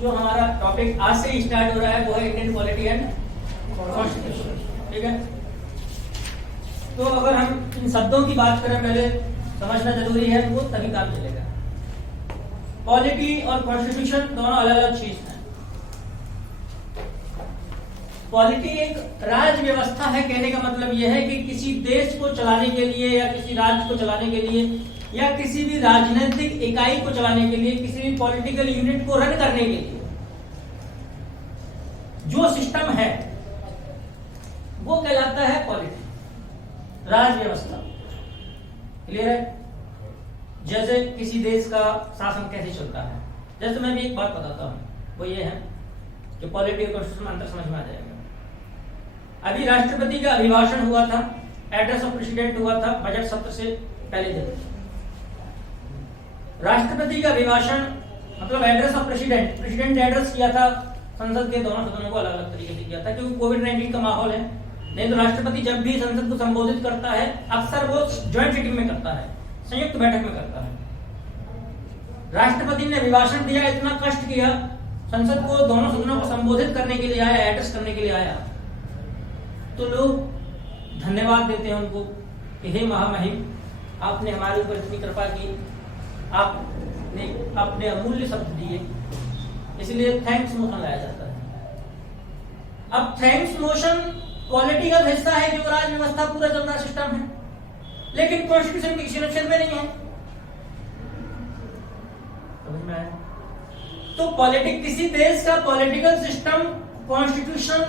जो हमारा टॉपिक आज से स्टार्ट हो रहा है वो है इंडियन पॉलिटी एंड कॉन्स्टिट्यूशन। ठीक है, तो अगर हम इन शब्दों की बात करें पहले समझना जरूरी है, वो तभी काम चलेगा। पॉलिटी और कॉन्स्टिट्यूशन दोनों अलग अलग चीज हैं। पॉलिटी एक राज्य व्यवस्था है, कहने का मतलब यह है कि किसी देश को चलाने के लिए या किसी राज्य को चलाने के लिए या किसी भी राजनीतिक इकाई को चलाने के लिए, किसी भी पॉलिटिकल यूनिट को रन करने के लिए जो सिस्टम है वो कहलाता है पॉलिटी, राज्य व्यवस्था। क्लियर है? जैसे किसी देश का शासन कैसे चलता है, जैसे मैं भी एक बात बताता हूं, वो ये है कि पॉलिटी और कॉन्स्टिट्यूशन में अंतर समझ में आ जाएगा। अभी राष्ट्रपति का अभिभाषण हुआ था, एड्रेस ऑफ प्रेसिडेंट हुआ था बजट सत्र से पहले दिन। राष्ट्रपति का अभिभाषण मतलब एड्रेस ऑफ प्रेसिडेंट ने एड्रेस किया था संसद के दोनों सदनों को अलग अलग तरीके से किया था, क्योंकि कोविड-19 का माहौल है। नहीं तो राष्ट्रपति जब भी संसद को संबोधित करता है अक्सर वो ज्वाइंट सिटिंग में करता है, संयुक्त बैठक में करता है। राष्ट्रपति ने अभिभाषण दिया, इतना कष्ट किया, संसद को दोनों सदनों को संबोधित करने के लिए आया, एड्रेस करने के लिए आया, तो लोग धन्यवाद देते हैं उनको कि हे महामहिम, आपने हमारे ऊपर इतनी कृपा की, आपने अपने अमूल्य शब्द दिए, इसलिए थैंक्स मोशन लाया जाता है। अब थैंक्स मोशन पॉलिटी का हिस्सा है, जो राज्य व्यवस्था पूरा चल रहा सिस्टम है, लेकिन कॉन्स्टिट्यूशन के किसी सेक्शन में नहीं है। समझ में आया? तो पॉलिटिक किसी देश का political system, constitution,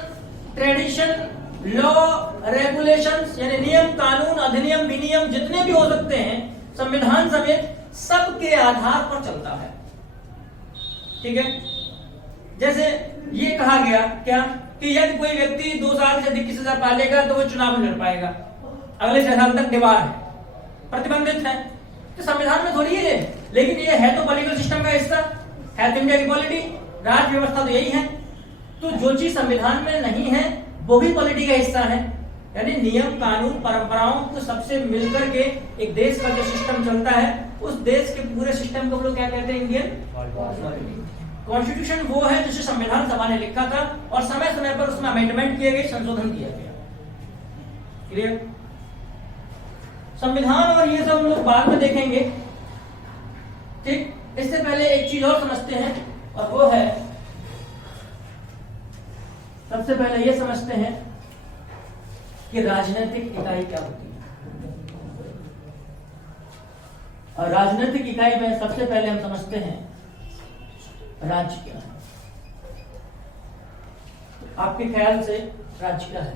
tradition, law, regulations यानी नियम, कानून, अधिनियम, विनियम जितने भी हो सकते हैं, संविधान समेत सबके आधार पर चलता है। ठीक है, जैसे ये कहा गया क्या कि यदि कोई व्यक्ति 2 साल से अधिक की सजा पालेगा तो वो चुनाव में लड़ पाएगा, अगले 6 साल तक दीवार है, प्रतिबंधित है। तो संविधान में थोड़ी है, लेकिन ये है तो पॉलिटिकल सिस्टम का हिस्सा है, तो इंडिया की पॉलिटी, राज्य व्यवस्था तो यही है। तो जो चीज संविधान में नहीं है वो भी पॉलिटी का हिस्सा है, यानी नियम, कानून, परंपराओं को सबसे मिलकर के एक देश का जो सिस्टम चलता है, उस देश के पूरे सिस्टम को लोग क्या कहते हैं? Indian polity. कॉन्स्टिट्यूशन वो है जिसे संविधान सभा ने लिखा था और समय समय पर उसमें अमेंडमेंट किए गए, संशोधन किया गया। क्लियर? संविधान और ये सब हम लोग बाद में देखेंगे। ठीक, इससे पहले एक चीज और समझते हैं, और वो है सबसे पहले ये समझते हैं कि राजनीतिक इकाई क्या होती है। और राजनीतिक इकाई में सबसे पहले हम समझते हैं राज्य क्या है। आपके ख्याल से राज्य क्या है?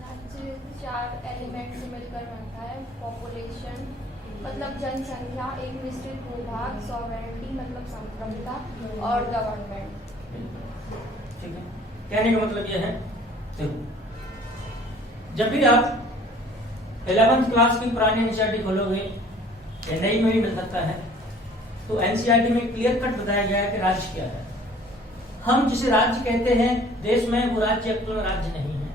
राज्य 4 एलिमेंट से मिलकर बनता है। पॉपुलेशन मतलब जनसंख्या, एक निश्चित भूभाग, सॉवरेनिटी मतलब संप्रभुता, और गवर्नमेंट। ठीक है, कहने का मतलब यह है, देखो जब भी आप 11th क्लास की पुरानी एनसीईआरटी खोलोगे, या नई में भी मिल सकता है, तो एनसीईआरटी में क्लियर कट बताया गया है कि राज्य क्या है। हम जिसे राज्य कहते हैं देश में, वो राज्य एक्चुअल में राज्य नहीं है,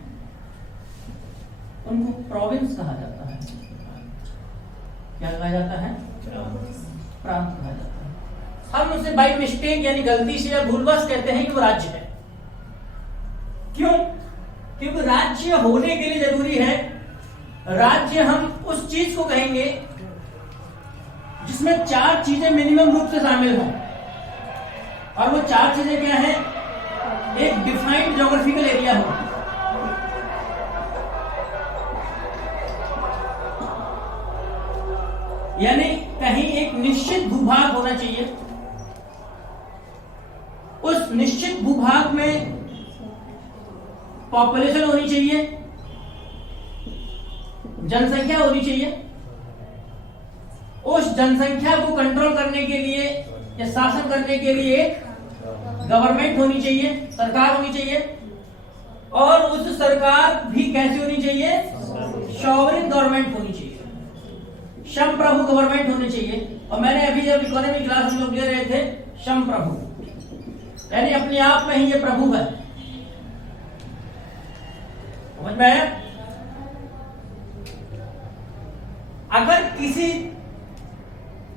उनको प्रोविंस कहा जाता है। क्या कहा जाता है? प्रांत कहा जाता है। हम उसे बाई मिस्टेक यानी गलती से या भूलवश कहते हैं कि वो राज्य है। क्यों? क्योंकि राज्य होने के लिए जरूरी है, राज्य हम उस चीज को कहेंगे जिसमें 4 चीजें मिनिमम रूप से शामिल हों, और वो 4 चीजें क्या हैं? एक डिफाइंड ज्योग्राफिकल एरिया हो, यानी कहीं एक निश्चित भूभाग होना चाहिए, उस निश्चित भूभाग में पॉपुलेशन होनी चाहिए, जनसंख्या होनी चाहिए, उस जनसंख्या को कंट्रोल करने के लिए या शासन करने के लिए एक गवर्नमेंट होनी चाहिए, सरकार होनी चाहिए, और उस सरकार भी कैसी होनी चाहिए? सॉवरेन गवर्नमेंट होनी चाहिए, संप्रभु गवर्नमेंट होनी चाहिए। और मैंने अभी जब इकोनॉमी क्लास हम लोग ले रहे थे, संप्रभु यानी अपने आप में ही ये प्रभु है। समझ में आया? अगर किसी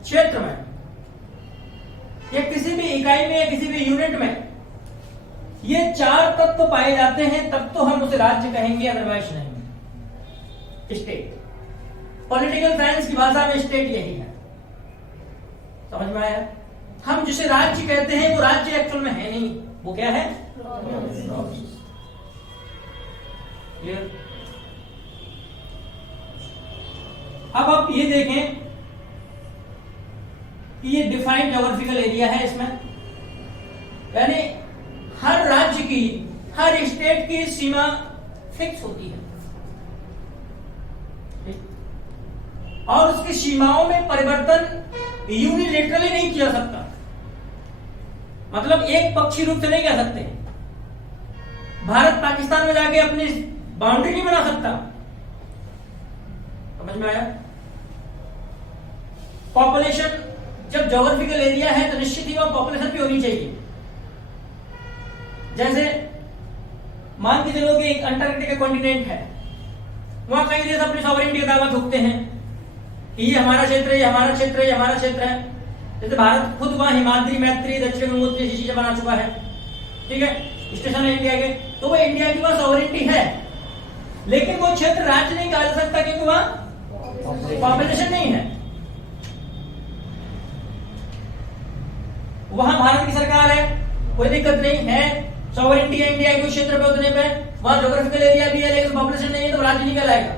क्षेत्र में या किसी भी इकाई में या किसी भी यूनिट में ये 4 तत्व पाए जाते हैं तब तो हम उसे राज्य कहेंगे, अदरवाइज नहीं। स्टेट, पॉलिटिकल साइंस की भाषा में स्टेट यही है, समझ में आया? हम जिसे राज्य कहते हैं वो राज्य एक्चुअल में है नहीं, वो क्या है? क्लियर? अब आप ये देखें कि ये डिफाइंड ज्योग्राफिकल एरिया है, इसमें यानी हर राज्य की, हर स्टेट की सीमा फिक्स होती है और उसकी सीमाओं में परिवर्तन यूनिलेटरली नहीं किया सकता, मतलब एक पक्षी रूप से नहीं कह सकते। भारत पाकिस्तान में जाके अपनी बाउंड्री नहीं बना सकता, समझ में आया? पॉपुलेशन, जब ज्योग्राफिकल एरिया है तो निश्चित ही वहां पॉपुलेशन भी होनी चाहिए। जैसे मान के चलो कि एक अंटार्कटिका कॉन्टिनेंट है, वहां कई देश अपनी सॉवरेनिटी का दावा ठोकते हैं कि ये हमारा क्षेत्र है, ये हमारा क्षेत्र है, ये हमारा क्षेत्र है। जैसे भारत खुद वहां हिमाद्री, मैत्री, दक्षिण गंगोत्री जैसी चीजें बना चुका है, ठीक है, स्टेशन है इंडिया के, तो वो इंडिया की वहां सॉवरेनिटी है, लेकिन वो क्षेत्र राज्य नहीं कहा जा सकता क्योंकि वहां पॉपुलेशन नहीं है। वहां भारत की सरकार है, कोई दिक्कत नहीं है, सॉवरेनिटी है इंडिया के क्षेत्र पे उतने पे, वहां ज्योग्राफिकल एरिया भी है लेकिन पॉपुलेशन नहीं है, तो राज्य नहीं कहलाएगा,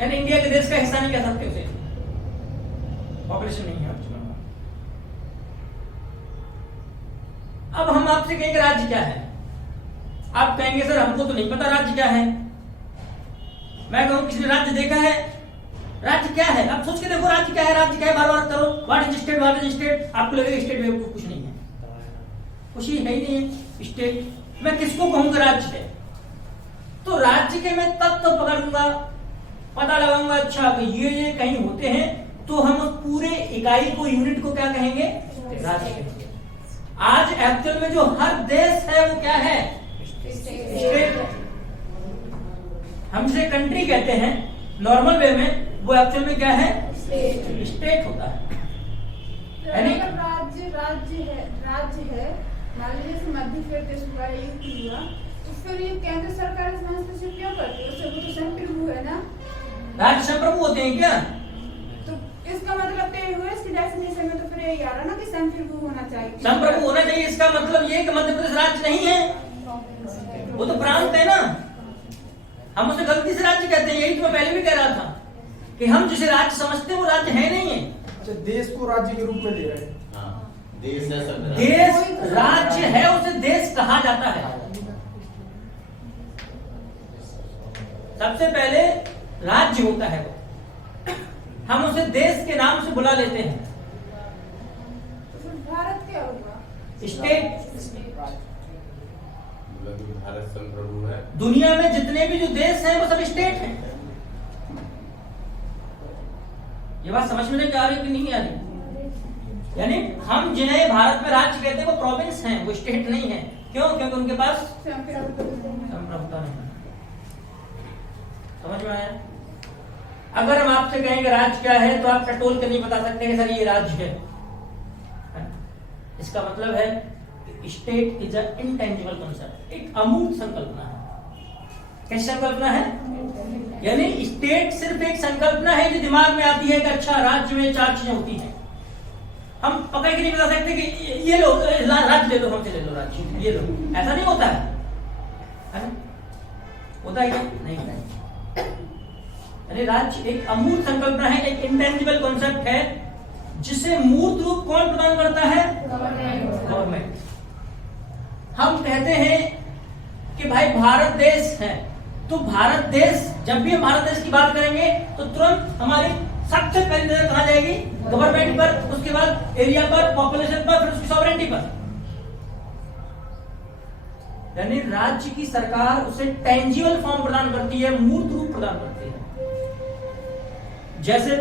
यानी इंडिया के देश का हिस्सा नहीं कह सकते उसे, पॉपुलेशन नहीं है। अब हम आपसे कहेंगे राज्य क्या है, आप कहेंगे सर हमको तो नहीं पता राज्य क्या है। मैं कहूं किसी ने राज्य देखा है? राज्य क्या है? आप सोच के देखो राज्य क्या है, राज्य क्या है, बार बार करो what is state, what is state, आपको लगेगा स्टेट में कुछ नहीं है, कुछ ही है ही नहीं है स्टेट। मैं किसको कहूंगा राज्य है? तो राज्य के मैं तत्व तो पकड़ूंगा, पता लगाऊंगा अच्छा कि ये कहीं होते हैं, तो हम उस पूरे इकाई को, यूनिट को क्या कहेंगे? राज्य कहेंगे। आज एक्चुअल में जो हर देश है वो क्या है? स्टेट। हम जिसे कंट्री कहते हैं नॉर्मल वे में, वो एक्चुअल में क्या है? स्टेट होता है। यानी राज्य है, मान लीजिए जैसे मध्य प्रदेश हुआ, यूपी हुआ, तो फिर ये केंद्र सरकार इसमें हस्तक्षेप क्यों करती है? उससे वो तो संप्रभु है ना, राज्य संप्रभु होते हैं क्या? तो इसका मतलब ये हुआ, इसकी डेफिनेशन में तो फिर यही आ रहा ना कि संप्रभु होना चाहिए। संप्रभु होना चाहिए, इसका मतलब ये कि मध्य प्रदेश राज्य नहीं है, वो तो प्रांत है ना, हम उसे गलती से राज्य कहते हैं। यही तो मैं पहले भी कह रहा था कि हम जिसे राज्य समझते हैं वो राज्य है नहीं है। अच्छा, देश को राज्य के रूप में ले रहे हैं। देश है, देश राज्य है, उसे देश कहा जाता है। सबसे पहले राज्य होता है वो, हम उसे देश के नाम से बुला लेते हैं। तो फिर भारत क्या होगा? स्टेट। भारत संप्रभु है। दुनिया में जितने भी जो देश हैं वो सब स्टेट हैं। ये बात समझ में नहीं आ रही कि नहीं आ रही? यानी हम जिन्हें भारत में राज्य कहते हैं वो प्रोविंस हैं, वो स्टेट नहीं है। क्यों? क्योंकि उनके पास संप्रभुता नहीं है। समझ में आया? अगर हम आपसे कहेंगे राज्य क्या है, तो आप टटोल के नहीं बता सकते कि सर ये राज्य है। इसका मतलब है state is a intangible concept, एक अमूर्त संकल्पना है। कैसी संकल्पना है? यानी स्टेट सिर्फ एक संकल्पना है जो दिमाग में आती है कि अच्छा राज्य में 4 चीजें होती हैं। हम पकड़ के नहीं बता सकते कि ये लो राज्य ले लो, हमसे ले लो राज्य, ये लो, ऐसा नहीं होता है। होता है क्या? नहीं होता है। यानी राज्य एक अमूर्त संकल्पना है, एक इंटेंजिबल कॉन्सेप्ट है, जिसे मूर्त रूप कौन प्रदान करता है? गवर्नमेंट। हम कहते हैं कि भाई भारत देश है, तो भारत देश, जब भी हम भारत देश की बात करेंगे तो तुरंत हमारी सबसे पहली नजर कहां जाएगी? गवर्नमेंट पर, उसके बाद एरिया पर, पॉपुलेशन पर, फिर उसकी सॉवरेनिटी पर। यानी राज्य की सरकार उसे टेंजिबल फॉर्म प्रदान करती है, मूर्त रूप प्रदान करती है। जैसे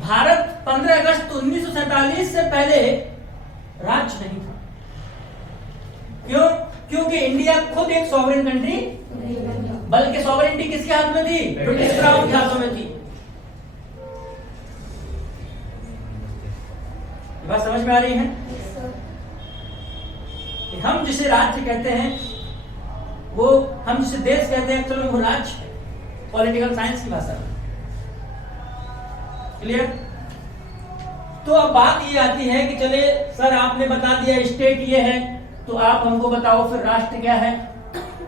भारत 15 अगस्त 1947 से पहले राज्य नहीं था। क्यों? क्योंकि इंडिया खुद एक सॉवरेन कंट्री, बल्कि सॉवरेनिटी किसके हाथ में थी? ब्रिटिश क्राउन के हाथों में थी। बात समझ में आ रही है? Yes, sir. कि हम जिसे राज्य कहते हैं, वो हम जिसे देश कहते हैं, एक्चुअली वो राज्य है, पॉलिटिकल साइंस की भाषा में। क्लियर? तो अब बात ये आती है कि चले सर आपने बता दिया स्टेट ये है, तो आप हमको बताओ फिर राष्ट्र क्या है।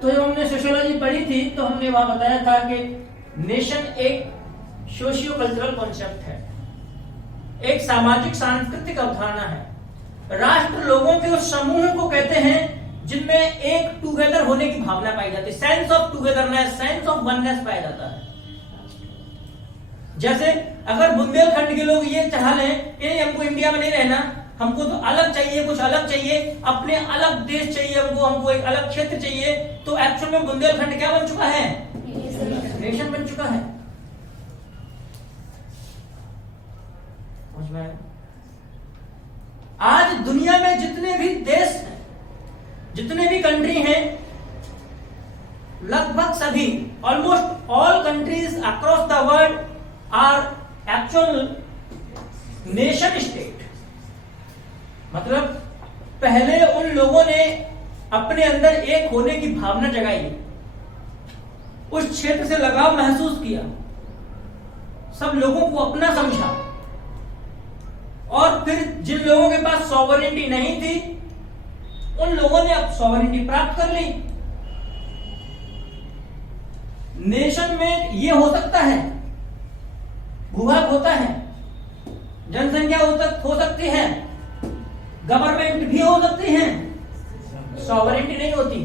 तो जब हमने सोशियोलॉजी पढ़ी थी तो हमने वहां बताया था कि नेशन एक सोशियो कल्चरल कॉन्सेप्ट है, एक सामाजिक सांस्कृतिक अवधारणा है। राष्ट्र लोगों के उस समूह को कहते हैं जिनमें एक टुगेदर होने की भावना पाई जाती है, sense of togetherness, sense of oneness पाया जाता है। जैसे अगर बुंदेलखंड के लोग ये चाह लें कि हमको इंडिया में नहीं रहना, हमको तो अलग चाहिए, कुछ अलग चाहिए, अपने अलग देश चाहिए, हमको एक अलग क्षेत्र चाहिए, तो एक्चुअल में बुंदेलखंड क्या बन चुका है? नेशन बन चुका है। समझ में आया? आज दुनिया में जितने भी देश हैं, जितने भी कंट्री हैं, लगभग सभी, almost all countries across the world are actual nation state. मतलब पहले उन लोगों ने अपने अंदर एक होने की भावना जगाई, उस क्षेत्र से लगाव महसूस किया, सब लोगों को अपना समझा, और फिर जिन लोगों के पास सॉवरेनिटी नहीं थी उन लोगों ने अब सॉवरेनिटी प्राप्त कर ली। नेशन में ये हो सकता है, भूभाग होता है, जनसंख्या हो सकती है, गवर्नमेंट भी हो सकती है, सॉवरेनिटी नहीं होती।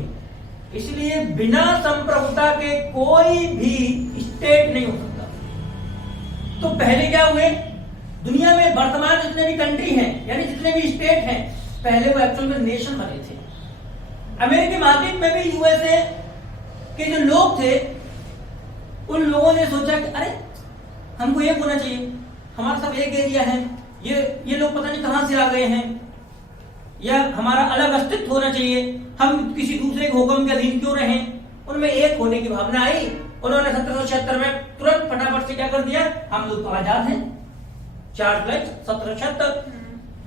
इसलिए बिना संप्रभुता के कोई भी स्टेट नहीं हो सकता। तो पहले क्या हुए, दुनिया में वर्तमान जितने भी कंट्री हैं, यानी जितने भी स्टेट हैं, पहले वो एक्चुअल में नेशन बने थे। अमेरिकी महाद्वीप में भी यूएसए के जो लोग थे, उन लोगों ने सोचा कि अरे हमको एक होना चाहिए, हमारा सब एक एरिया है, ये लोग पता नहीं कहां से आ गए हैं, या हमारा अलग अस्तित्व होना चाहिए, हम किसी दूसरे के हुक्म के अधीन क्यों रहें। उनमें एक होने की भावना आई। उन्होंने 1776 में तुरंत फटाफट से क्या कर दिया, हम लोग तो आजाद हैं। 4 जुलाई 1776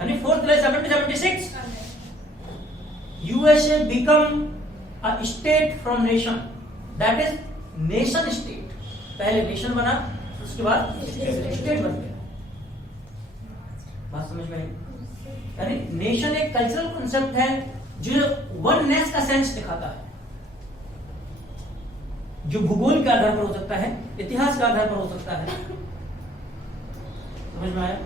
यानी 4 जुलाई 1776 USA become a state from nation, that is nation state. पहले नेशन बना, उसके बाद स्टेट बन गया। बात समझ में आई? यानी नेशन एक कल्चरल कॉन्सेप्ट है जो वननेस का सेंस दिखाता है, जो भूगोल के आधार पर हो सकता है, इतिहास के आधार पर हो सकता है। समझ में आया?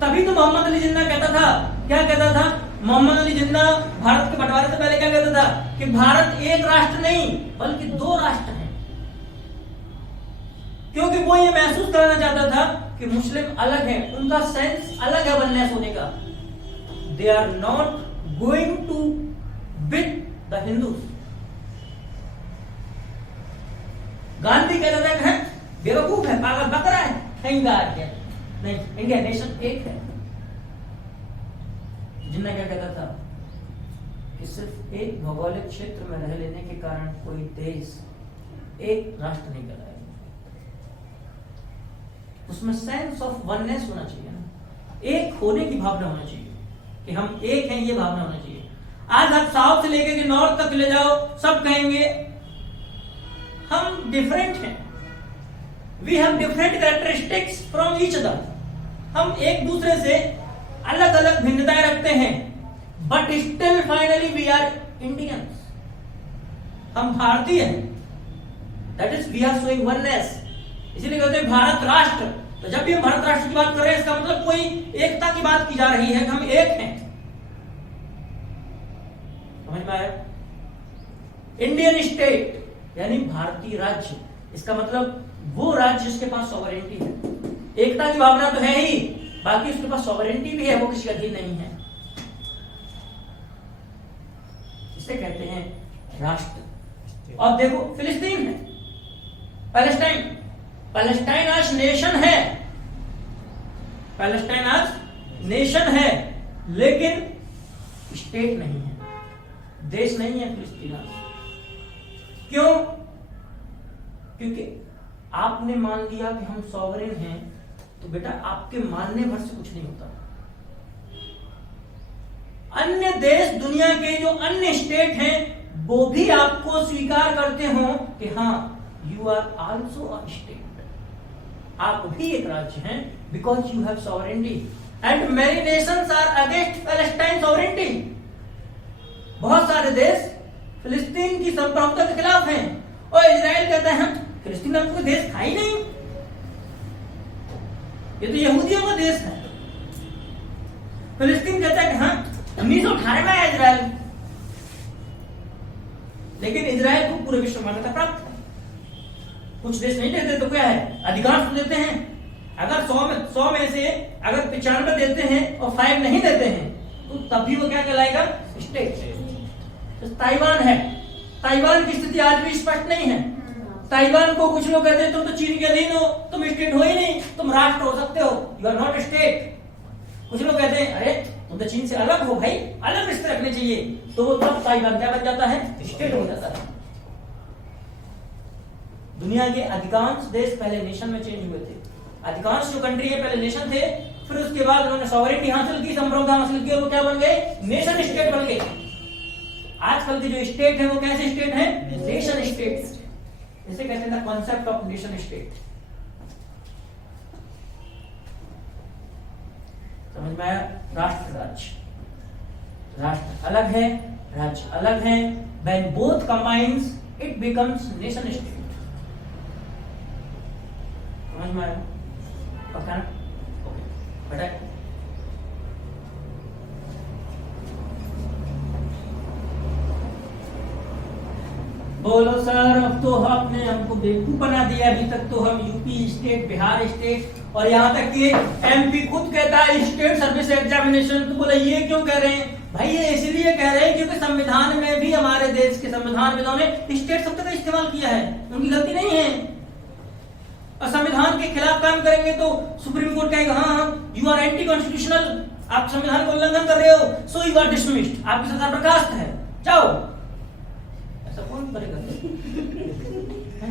तभी तो मोहम्मद अली जिन्ना कहता था, क्या कहता था मोहम्मद अली जिन्ना, भारत के बंटवारे से पहले क्या कहता था कि भारत एक राष्ट्र नहीं बल्कि 2 राष्ट्र हैं। क्योंकि वो ये महसूस कराना चाहता था कि मुस्लिम अलग हैं, उनका सेंस अलग है वननेस होने का। They are not going to beat the Hindus. Gandhi कहता था कि बेवकूफ है, पागल बकरा है, हिंगार है। नहीं, इंडिया नेशन एक है। जिन्ना क्या कहता था कि सिर्फ एक भौगोलिक क्षेत्र में रह लेने के कारण कोई देश एक राष्ट्र नहीं कहलाएगा। उसमें सेंस ऑफ वननेस होना चाहिए ना, एक होने की भावना होना चाहिए कि हम एक हैं, ये भावना होना चाहिए। आज आप साउथ से लेकर के नॉर्थ तक ले जाओ, सब कहेंगे हम डिफरेंट हैं, we have different characteristics from each other. हम एक दूसरे से अलग अलग भिन्नताएं रखते हैं, but still finally we are Indians. हम भारतीय हैं, that is we are showing oneness. इसीलिए कहते हैं भारत राष्ट्र। तो जब भी हम भारत राष्ट्र की बात कर रहे हैं, इसका मतलब कोई एकता की बात की जा रही है कि हम एक हैं। समझ में आया? इंडियन स्टेट यानी भारतीय राज्य, इसका मतलब वो राज्य जिसके पास सॉवरेनिटी है। एकता की भावना तो है ही, बाकी उसके पास सॉवरेनिटी भी है, वो किसी अधीन नहीं है। इसे कहते हैं राष्ट्र। और देखो फिलिस्तीन है, पैलेस्टाइन। पैलेस्टाइन आज नेशन है, पैलेस्टाइन आज नेशन है, लेकिन स्टेट नहीं है, देश नहीं है फिलिस्तीन आज। क्यों? क्योंकि आपने मान लिया कि हम सॉवरेन हैं, तो बेटा आपके मानने भर से कुछ नहीं होता। अन्य देश, दुनिया के जो अन्य स्टेट हैं, वो भी आपको स्वीकार करते हो कि हाँ, you are also a state, आप भी एक राज्य हैं, because you have sovereignty and many nations are against Palestine sovereignty. बहुत सारे देश फिलिस्तीन की संप्रभुता के खिलाफ हैं, और इजराइल कहता है हम फिलिस्तीन हमको कोई देश था ही नहीं, ये तो यहूदियों का देश है। फिलिस्तीन कहता है कि हाँ 1918 में आया इजराइल, लेकिन इजराइल को पूरे विश्व मान्यता प्राप्त है। कुछ देश नहीं देते तो क्या है, अधिकांश देते हैं। अगर 100 में से अगर 95 देते हैं और 5 नहीं देते हैं, तो तब भी वो क्या कहलाएगा, स्टेट। तो ताइवान है, ताइवान की स्थिति आज भी स्पष्ट नहीं है। ताइवान को कुछ लोग कहते हैं तुम तो चीन के अधीन हो, तुम स्टेट हो ही नहीं, तुम राष्ट्र हो सकते हो, यू आर नॉट स्टेट। कुछ लोग कहते हैं अरे तुम तो चीन से अलग हो भाई, अलग रिश्ते रखने चाहिए, तो वो तब ताइवान क्या बन जाता है, स्टेट हो जाता है। दुनिया के अधिकांश देश पहले नेशन में चेंज हुए थे। अधिकांश जो कंट्री है पहले नेशन थे, फिर उसके बाद उन्होंने सॉवरेनिटी हासिल की, संप्रभुता हासिल की, और वो क्या बन गए, नेशन स्टेट बन गए। आजकल के जो स्टेट है वो कैसे स्टेट है, नेशन स्टेट। इसे कहते हैं कॉन्सेप्ट ऑफ नेशन स्टेट। समझ में आया? राष्ट्र राज्य, राष्ट्र अलग है, राज्य अलग है। When both combines, it becomes nation state. समझ में आया? पक्का ना? ओके, बेटा बोलो सर, अब तो आपने हमको बेवकूफ बना दिया। अभी तक तो हम यूपी स्टेट, बिहार स्टेट, और यहाँ तक कि एमपी खुद कहता है स्टेट सर्विस एग्जामिनेशन। तो बोले ये क्यों कह रहे हैं भाई? ये इसीलिए कह रहे हैं क्योंकि संविधान में भी, हमारे देश के संविधान में उन्होंने स्टेट शब्द का इस्तेमाल किया है, उनकी गलती नहीं है। और संविधान के खिलाफ काम करेंगे तो सुप्रीम कोर्ट कहेगा हाँ यू आर एंटी कॉन्स्टिट्यूशनल, आप संविधान का उल्लंघन कर रहे हो, सो यू आर डिसमिस्ड, आपकी सरकार बर्खास्त है, जाओ। ऐसा कौन करेगा?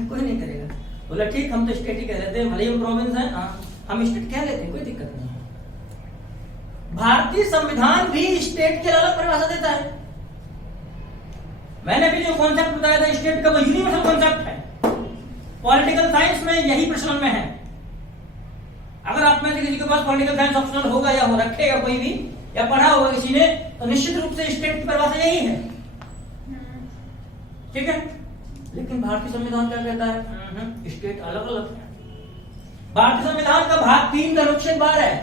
कोई नहीं करेगा। बोला ठीक, हम तो स्टेट ही कह लेते हैं, भले हम प्रोविंस हैं, हम स्टेट कह लेते हैं, कोई दिक्कत नहीं। भारतीय संविधान भी स्टेट के अलग परिभाषा देता है। मैंने भी जो कॉन्सेप्ट बताया था स्टेट का, वो यूनिवर्सल कॉन्सेप्ट है। पॉलिटिकल साइंस में यही प्रश्न में है। अगर आप में से किसी के पास पॉलिटिकल साइंस ऑप्शनल होगा या हो रखेगा कोई भी, या पढ़ा होगा किसी ने, तो निश्चित रूप से स्टेट की परिभाषा यही है, ठीक है। लेकिन भारतीय संविधान क्या कहता है? स्टेट अलग अलग है। भारतीय संविधान का भाग 3 का अनुच्छेद 12 है,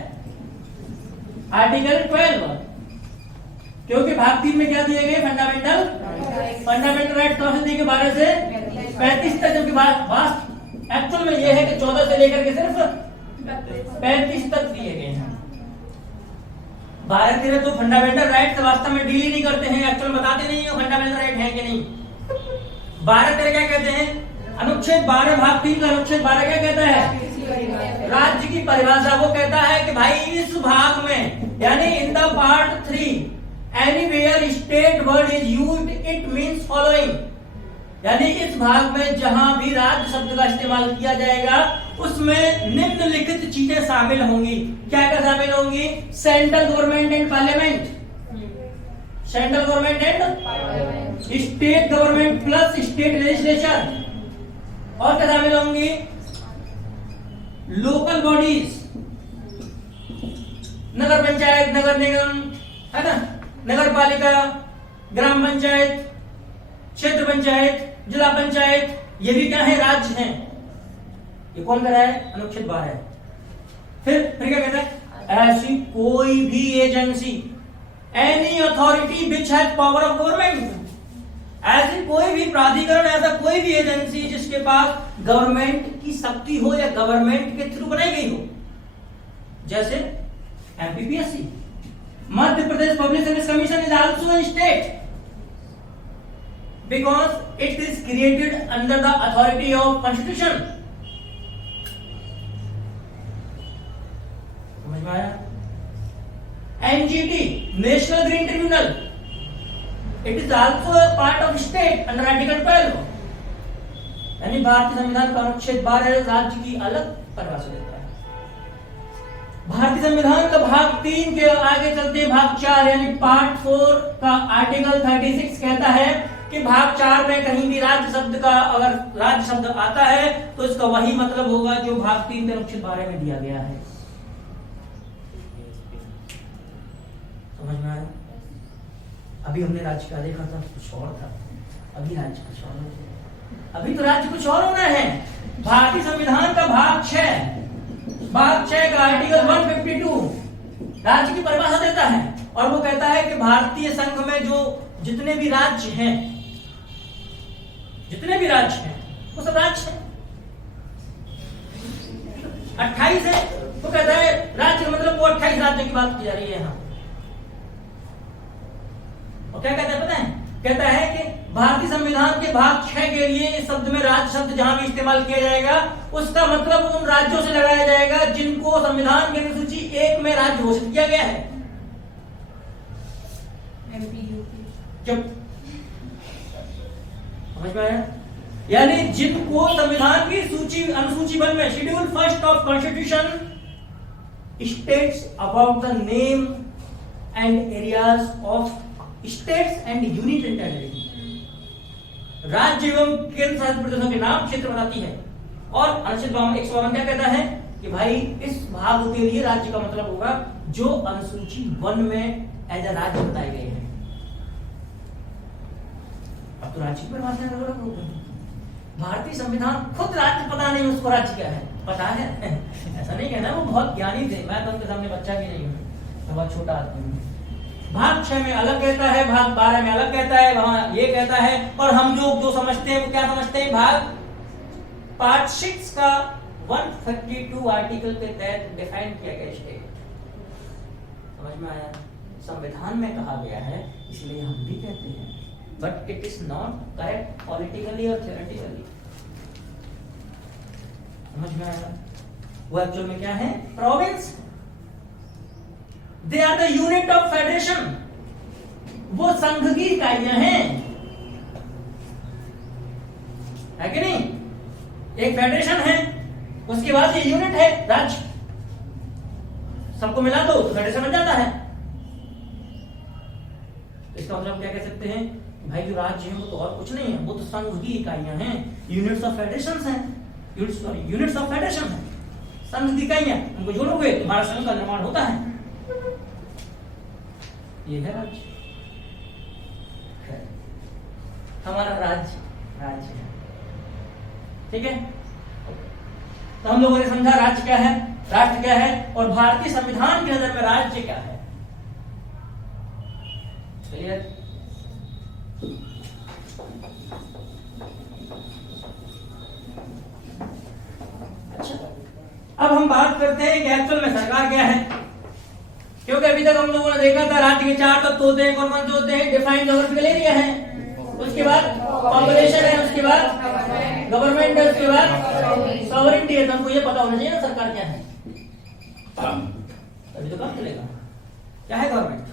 आर्टिकल 12, क्योंकि भाग 3 में क्या दिए गए? फंडामेंटल राइट कौन से दिए गए? 12 से 35 तक, जबकि एक्चुअल में यह है कि 14 से लेकर के सिर्फ 35 तक दिए गए हैं। 12-13 तो फंडामेंटल राइट से वास्तव में डील ही नहीं करते हैं, एक्चुअल बताते नहीं है फंडामेंटल राइट है कि नहीं। 12-13 क्या कहते हैं? अनुच्छेद 12 भाग 3 का अनुच्छेद 12 क्या कहता है? राज्य की परिभाषा। वो कहता है कि भाई इस भाग में, यानी in the part 3, anywhere state word is used it means following, यानी इस भाग में जहां भी राज्य शब्द का इस्तेमाल किया जाएगा उसमें निम्नलिखित चीजें शामिल होंगी। क्या क्या शामिल होंगी? Central government and parliament, central government and state government plus state legislature, और क्या शामिल होंगी? लोकल बॉडीज, नगर पंचायत, नगर निगम, है ना, नगर पालिका, ग्राम पंचायत, क्षेत्र पंचायत, जिला पंचायत, ये भी क्या है? राज्य हैं। ये कौन कर रहा है? अनुच्छेद 12 है। फिर क्या कहता है? ऐसी कोई भी agency, any authority which has power of government, ऐसी कोई भी प्राधिकरण, ऐसा कोई भी एजेंसी जिसके पास गवर्नमेंट की शक्ति हो या गवर्नमेंट के थ्रू बनाई गई हो, जैसे MPPSC. Madhya Pradesh public service commission is also A state because it is created under the authority of constitution. समझ में आया? NGT, national green tribunal, it is also a part of state under article 12। यानी भारतीय संविधान का अनुच्छेद 12 राज्य की अलग परिभाषा देता है। भारतीय संविधान का भाग 3 के आगे चलते भाग 4 यानी पार्ट 4 का आर्टिकल 36 कहता है कि भाग 4 में कहीं भी राज्य शब्द का अगर राज्य शब्द आता है तो इसका वही मतलब होगा जो भाग 3 के अनुच्छेद 12 में दिया गया है। समझ में आया? अभी हमने राज्य का देखा था कुछ और था, अभी राज्य कुछ और है। अभी तो राज्य कुछ और होना है। भारतीय संविधान का भाग 6 का आर्टिकल 152 राज्य की परिभाषा देता है और वो कहता है कि भारतीय संघ में जो जितने भी राज्य हैं वो सब राज्य हैं। 28 है वो कहता है राज्य का मतलब वो 28 राज्यों की बात की जा रही है यहाँ। और क्या कहता है पता है? कहता है कि भारतीय संविधान के भाग 6 के लिए इस शब्द में राज्य शब्द जहां भी इस्तेमाल किया जाएगा उसका मतलब उन राज्यों से लगाया जाएगा जिनको संविधान की अनुसूची 1 में राज्य घोषित किया गया है। चुप, समझ में आया? यानी जिनको संविधान की सूची अनुसूची 1 में schedule first of constitution states about the name and areas of states and union territory, राज्य एवं केंद्र शासित प्रदेशों के नाम क्षेत्र बताती है। और अनुच्छेद 152 क्या कहता है कि भाई इस भाग के लिए राज्य का मतलब होगा जो अनुसूची 1 में एज ए राज्य बताए गए हैं। अब तो राज्य की परिभाषा अलग हो गई। भारतीय संविधान खुद राज्य पता नहीं उसको राज्य क्या है, पता है ऐसा नहीं कहना, वो बहुत ज्ञानी थे, मैं तो उनके सामने बच्चा भी नहीं हूँ, मैं बहुत छोटा आदमी हूँ। भाग 6 में अलग कहता है, भाग 12 में अलग कहता है, वहां ये कहता है। और हम लोग जो समझते हैं वो क्या समझते हैं? भाग पार्ट 6 का 152 आर्टिकल के तहत डिफाइन किया गया स्टेट। समझ में आया? संविधान में कहा गया है इसलिए हम भी कहते हैं, but it is not correct politically और थियोरेटिकली। समझ में आया? वो एक्चुअल में क्या है? Province. They are the unit of federation, वो संघ की इकाइयां हैं, है कि नहीं? एक फेडरेशन है, उसके बाद ये यूनिट है राज्य, सबको मिला दो तो फेडरेशन बन जाता है। इसका मतलब क्या कह सकते हैं? भाई जो राज्य है वो तो और कुछ नहीं है, वो तो संघ की इकाइयां हैं, यूनिट्स ऑफ फेडरेशन हैं, यूनिट्स ऑफ फेडरेशन है, संघ की इकाइयां, उनको जोड़ोगे तुम्हारा संघ का निर्माण होता है। ये है राज्य, हमारा राज्य है, ठीक है? तो हम लोगों ने समझा राज्य क्या है, राष्ट्र क्या है, और भारतीय संविधान की नजर में राज्य क्या है। क्लियर? अच्छा, अब हम बात करते हैं कि एक्चुअल में सरकार क्या है, क्योंकि अभी तक हम लोगों ने देखा था राज्य के 4 तत्व होते हैं। कौन कौन से होते हैं? डिफाइंड ज्योग्राफिकल एरिया है, उसके बाद पॉपुलेशन है, उसके बाद गवर्नमेंट है, उसके बाद सॉवरेनिटी है। हमको ये पता होना चाहिए ना सरकार क्या है, अभी तो काम चलेगा। क्या है गवर्नमेंट?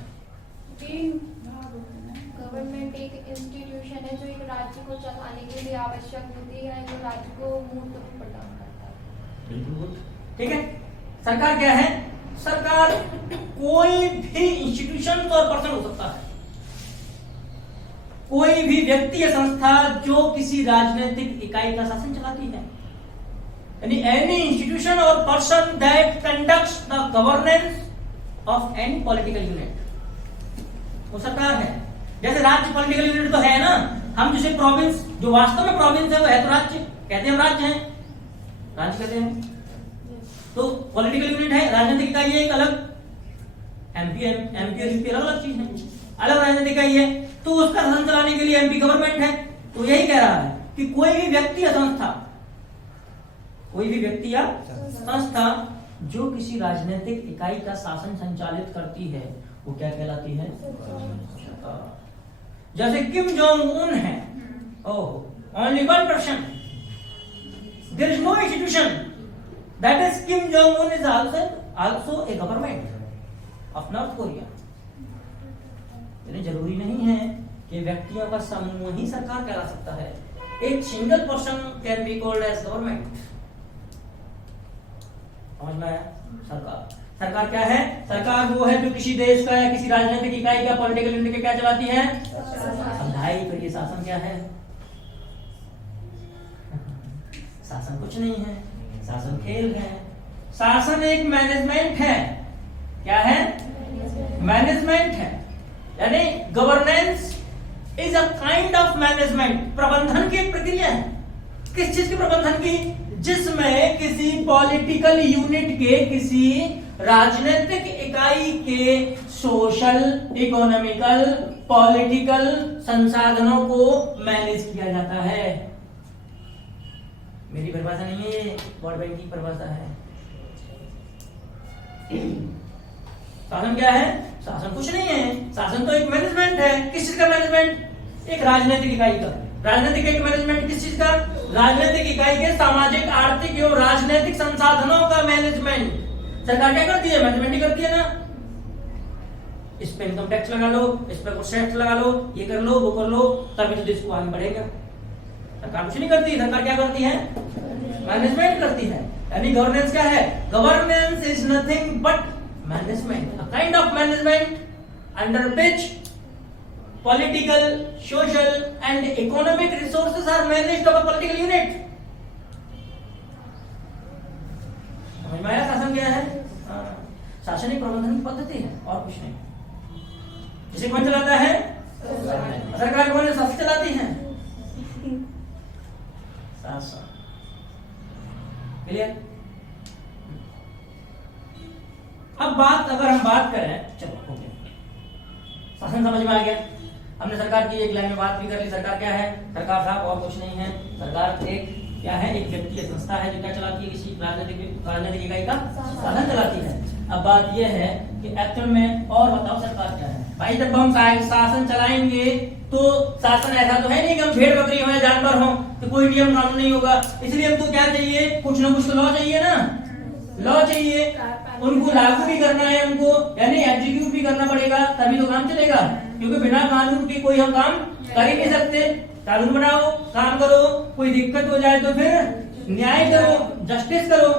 गवर्नमेंट एक इंस्टीट्यूशन है जो एक राज्य को चलाने के लिए आवश्यक होती है, जो राज्य को मूर्त प्रदान करता है। बिल्कुल ठीक है। सरकार क्या है? सरकार कोई भी इंस्टीट्यूशन और पर्सन हो सकता है, कोई भी व्यक्ति या संस्था जो किसी राजनीतिक इकाई का शासन चलाती है, यानी एनी इंस्टीट्यूशन और person that conducts the governance of any political unit, वो सरकार है। जैसे राज्य पॉलिटिकल यूनिट तो है ना, हम जिसे प्रोविंस, जो वास्तव में प्रोविंस है वो है तो राज्य, कहते हैं हम राज्य हैं, राज्य कहते हैं। तो पॉलिटिकल यूनिट है, राजनीतिक इकाई है एक अलग, एमपी और यूपी अलग चीज है, अलग राजनीतिक इकाई है, तो उसका शासन चलाने के लिए एमपी गवर्नमेंट है। तो यही कह रहा है कि कोई भी व्यक्ति या संस्था, कोई भी व्यक्ति या संस्था जो किसी राजनीतिक इकाई का शासन संचालित करती है वो क्या कहलाती है? जैसे किम जोंग उन है, only one person, there is no institution, that is Kim Jong Un is also a government of North Korea. यानी जरूरी नहीं है कि व्यक्तियों का समूह ही सरकार कहला सकता है, एक single person can be called as government. समझ में आया? सरकार सरकार क्या है? सरकार वो है जो किसी देश का या किसी राजनीतिक इकाई का पॉलिटिकल यूनिट का क्या चलाती है? अब भाई तो ये शासन क्या है? शासन कुछ नहीं है, शासन खेल है। शासन एक मैनेजमेंट है। क्या है? मैनेजमेंट है, यानी governance is a kind of management. प्रबंधन की एक प्रक्रिया है। किस चीज के प्रबंधन की? जिसमें किसी पॉलिटिकल यूनिट के, किसी राजनीतिक इकाई के सोशल, इकोनॉमिकल, पॉलिटिकल संसाधनों को मैनेज किया जाता है। मेरी परिभाषा नहीं है, ये वर्ल्ड बैंक की परिभाषा है। शासन क्या है? शासन कुछ नहीं है, शासन तो एक मैनेजमेंट है। किस चीज का मैनेजमेंट? एक राजनीतिक इकाई का। राजनीतिक एक मैनेजमेंट किस चीज का? राजनीतिक इकाई के सामाजिक, आर्थिक एवं राजनीतिक संसाधनों का मैनेजमेंट। सरकार क्या करती है? मैनेजमेंट ही करती है ना। इस पे इनकम टैक्स लगा लो, इस पे कुछ टैक्स लगा लो, ये कर लो, वो कर लो, तभी तो देश को आगे बढ़ेगा। सरकार कुछ नहीं करती। सरकार क्या करती है? मैनेजमेंट करती है। यानी गवर्नेंस क्या है? Governance is nothing but management, a kind of management under which political, social and economic resources are managed of a political unit. समझ में आया शासन क्या है? शासन एक प्रबंधन की पद्धति है और कुछ नहीं। जिसे कौन चलाता है? सरकार कौन शासन चलाती है? शासन। क्लियर? अब बात अगर हम बात करें, चलो हो गया, शासन समझ में आ गया। हमने सरकार की एक लाइन में बात भी कर ली। सरकार क्या है? सरकार साहब और कुछ नहीं है। सरकार एक क्या है? एक व्यक्ति या संस्था है जो क्या चलाती है? किसी राजनीतिक इकाई का साधन चलाती है। अब बात यह है कि एक्चुअल में और बताओ सरकार क्या है? भाई जब हम शासन चलाएंगे तो शासन ऐसा तो है नहीं कि हम भेड़ बकरी हो या जानवर हो तो कोई नियम कानून नहीं होगा। इसलिए हमको क्या चाहिए? कुछ ना कुछ तो लॉ चाहिए ना। लॉ चाहिए, उनको लागू भी करना है, उनको यानी एग्जीक्यूट भी करना पड़ेगा, तभी तो काम चलेगा। क्योंकि बिना कानून के कोई हम काम कर ही नहीं सकते। कानून बनाओ, काम करो, कोई दिक्कत हो जाए तो फिर न्याय करो, जस्टिस करो।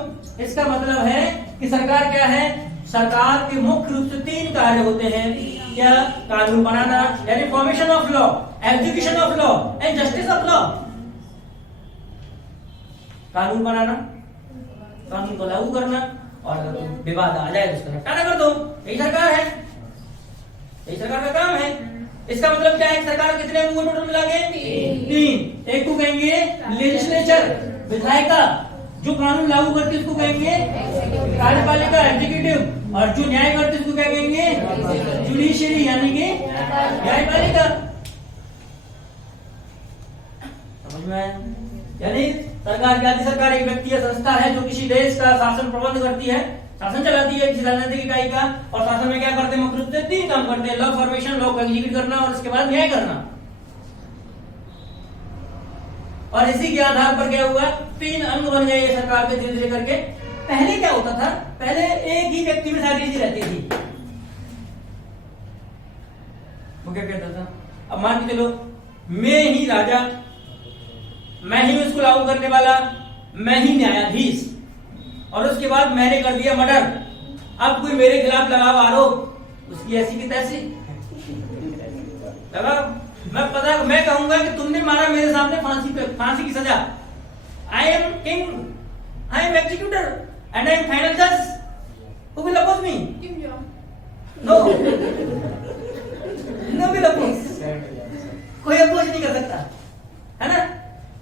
इसका मतलब है कि सरकार क्या है? सरकार के मुख्य रूप से 3 कार्य होते हैं। क्या? कानून बनाना यानी formation of law, execution of law and justice of law. कानून बनाना, कानून को लागू करना, और अगर कोई विवाद आ जाए तो उसका निपटारा कर दो। यही सरकार है, यही सरकार का काम है। इसका मतलब क्या है? सरकार कितने अंग टोटल मिला के? 3। एक को कहेंगे लेजिस्लेचर, विधायिका, जो कानून लागू करती है उसको कहेंगे कार्यपालिका, एग्जीक्यूटिव, और जो न्याय करती है उसको क्या कहेंगे? जुडिशियरी, यानी कि न्यायपालिका। समझ में आया? यानी सरकार क्या? सरकार एक व्यक्ति या संस्था है जो किसी देश का शासन प्रबंध करती है, शासन चलाती है किसी राजनीतिक इकाई का। और शासन में क्या करते हैं? मुख्य रूप से 3 काम करते हैं: लॉ फॉर्मेशन, लॉ को एग्जीक्यूट करना, और उसके बाद न्याय करना। और इसी के आधार पर क्या हुआ? 3 अंग बन गए सरकार के धीरे धीरे करके। पहले क्या होता था? पहले एक ही व्यक्ति में सारी चीजें रहती थी। वो क्या कहता था? अब मान के चलो मैं ही राजा, मैं ही उसको लागू करने वाला, मैं ही न्यायाधीश, और उसके बाद मैंने कर दिया मर्डर। अब कोई मेरे खिलाफ लगाओ आरोप, उसकी ऐसी की तैसी लगाओ। मैं कहूंगा कि तुमने मारा मेरे सामने, फांसी की सजा। I am king, I am executor and I am final जज। Who will oppose me? No, no will oppose. कोई अपोज नहीं कर सकता, है ना?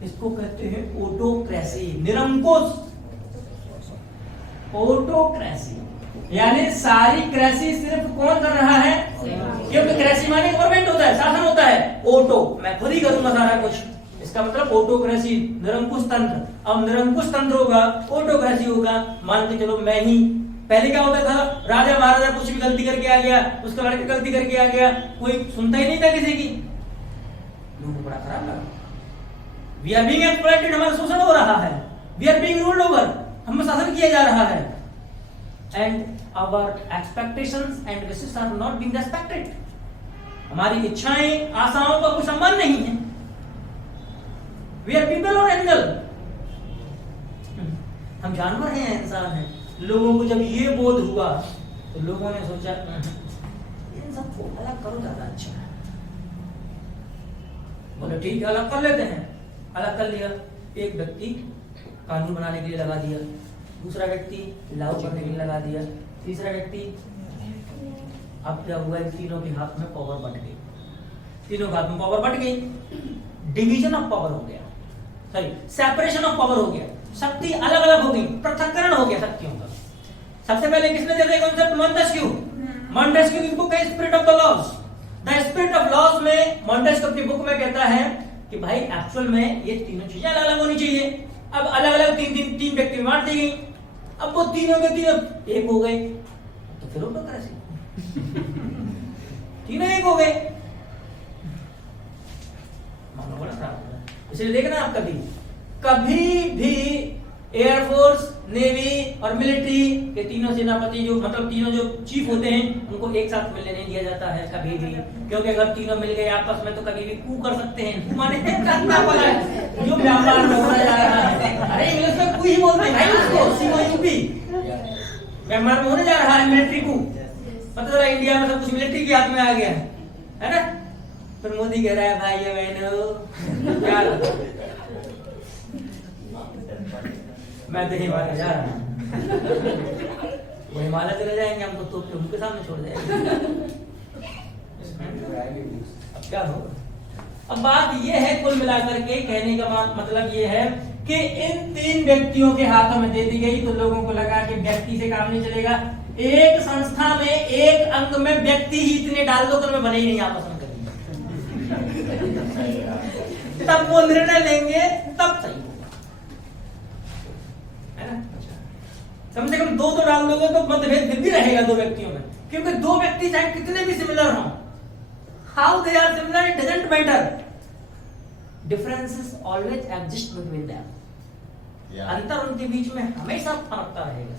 इसको कहते हैं ऑटोक्रेसी, निरंकुश ऑटोक्रेसी। यानी सारी क्रेसी सिर्फ कौन कर रहा है? क्योंकि क्रेसी माने गवर्नमेंट होता है, शासन होता है। ऑटो, मैं खुद ही करूंगा सारा कुछ, इसका मतलब ऑटोक्रेसी, निरंकुश तंत्र। अब निरंकुश तंत्र होगा, ऑटोक्रेसी होगा। मान के चलो मैं ही, पहले क्या होता था? राजा महाराजा कुछ भी गलती करके आ गया, उसका लड़का गलती करके आ गया, कोई सुनता ही नहीं था किसी की। लोगों को बड़ा खराब लगा। वी आर बीइंग एक्सप्लॉइटेड, हमारा शोषण हो रहा है। We are being ruled over, हम पर शासन किया जा रहा है। And our expectations and wishes are not being respected. हमारी इच्छाएं, आशाओं का कोई सम्मान नहीं है। वी आर पीपल और एनिमल, हम जानवर हैं, इंसान हैं। लोगों को जब ये बोध हुआ तो लोगों ने सोचा इन सबको अलग करो, ज्यादा अच्छा है। बोले ठीक है, अलग कर लेते हैं। अलग कर लिया। एक व्यक्ति कानून बनाने के लिए लगा दिया, दूसरा व्यक्ति लागू करने के लिए लगा दिया, तीसरा व्यक्ति। अब क्या हुआ, तीनों के हाथ में पावर बंट गई। तीनों के हाथ में पावर बंट गई, डिवीजन ऑफ पावर हो गया, सॉरी सेपरेशन ऑफ पावर हो गया। शक्ति अलग अलग हो गई, पृथक्करण हो गया शक्तियों का। सबसे पहले किसने दिया कॉन्सेप्ट? मॉन्टेस्क्यू। मॉन्टेस्क्यू की बुक है spirit of the laws. The spirit of laws में मॉन्टेस्क्यू अपनी बुक में कहता है कि भाई एक्चुअल में ये तीनों चीजें अलग अलग होनी चाहिए। अब अलग अलग तीन व्यक्ति में बांट दी गई। अब वो तीनों के तीनों एक हो गए, तो फिर उनको कैसे तीनों एक हो गए, मानो बड़ा खराब हो गया। इसलिए देखना आप कभी भी एयरफोर्स, नेवी और मिलिट्री के तीनों सेनापति जो मतलब तीनों जो चीफ होते हैं उनको एक साथ मिलने नहीं दिया जाता है कभी भी, क्योंकि अगर तीनों मिल गए आपस में तो कभी भी कू कर सकते हैं। कू माने करना वाला है जो व्यापार में होने जा रहा है। अरे इंग्लिश में कू ही बोलते हैं भाई उसको, सीओयूपी व्यापार में होने जा रहा है मिलिट्री कू। पता चला इंडिया में सब कुछ मिलिट्री के हाथ में आ गया है ना। फिर मोदी कह रहा है भाई बहनों क्या मैं तो हिमालय जा रहा हूँ, वो हिमालय चले जाएंगे, हमको तो उनके सामने छोड़ जाएंगे। अब क्या होगा? अब बात ये है कुल मिलाकर के कहने का मतलब ये है कि इन तीन व्यक्तियों के हाथों में दे दी गई तो लोगों को लगा कि व्यक्ति से काम नहीं चलेगा। एक संस्था में एक अंग में व्यक्ति ही इतने डाल दो तो मैं बने ही नहीं आपस में करेंगे, तब वो निर्णय लेंगे तब सही है ना। कम से कम दो तो डाल दोगे तो मतभेद भी रहेगा दो व्यक्तियों में, क्योंकि दो व्यक्ति चाहे कितने भी सिमिलर हों, how they are similar it doesn't matter, differences always exist between them. अंतर उनके बीच में हमेशा फर्कता रहेगा,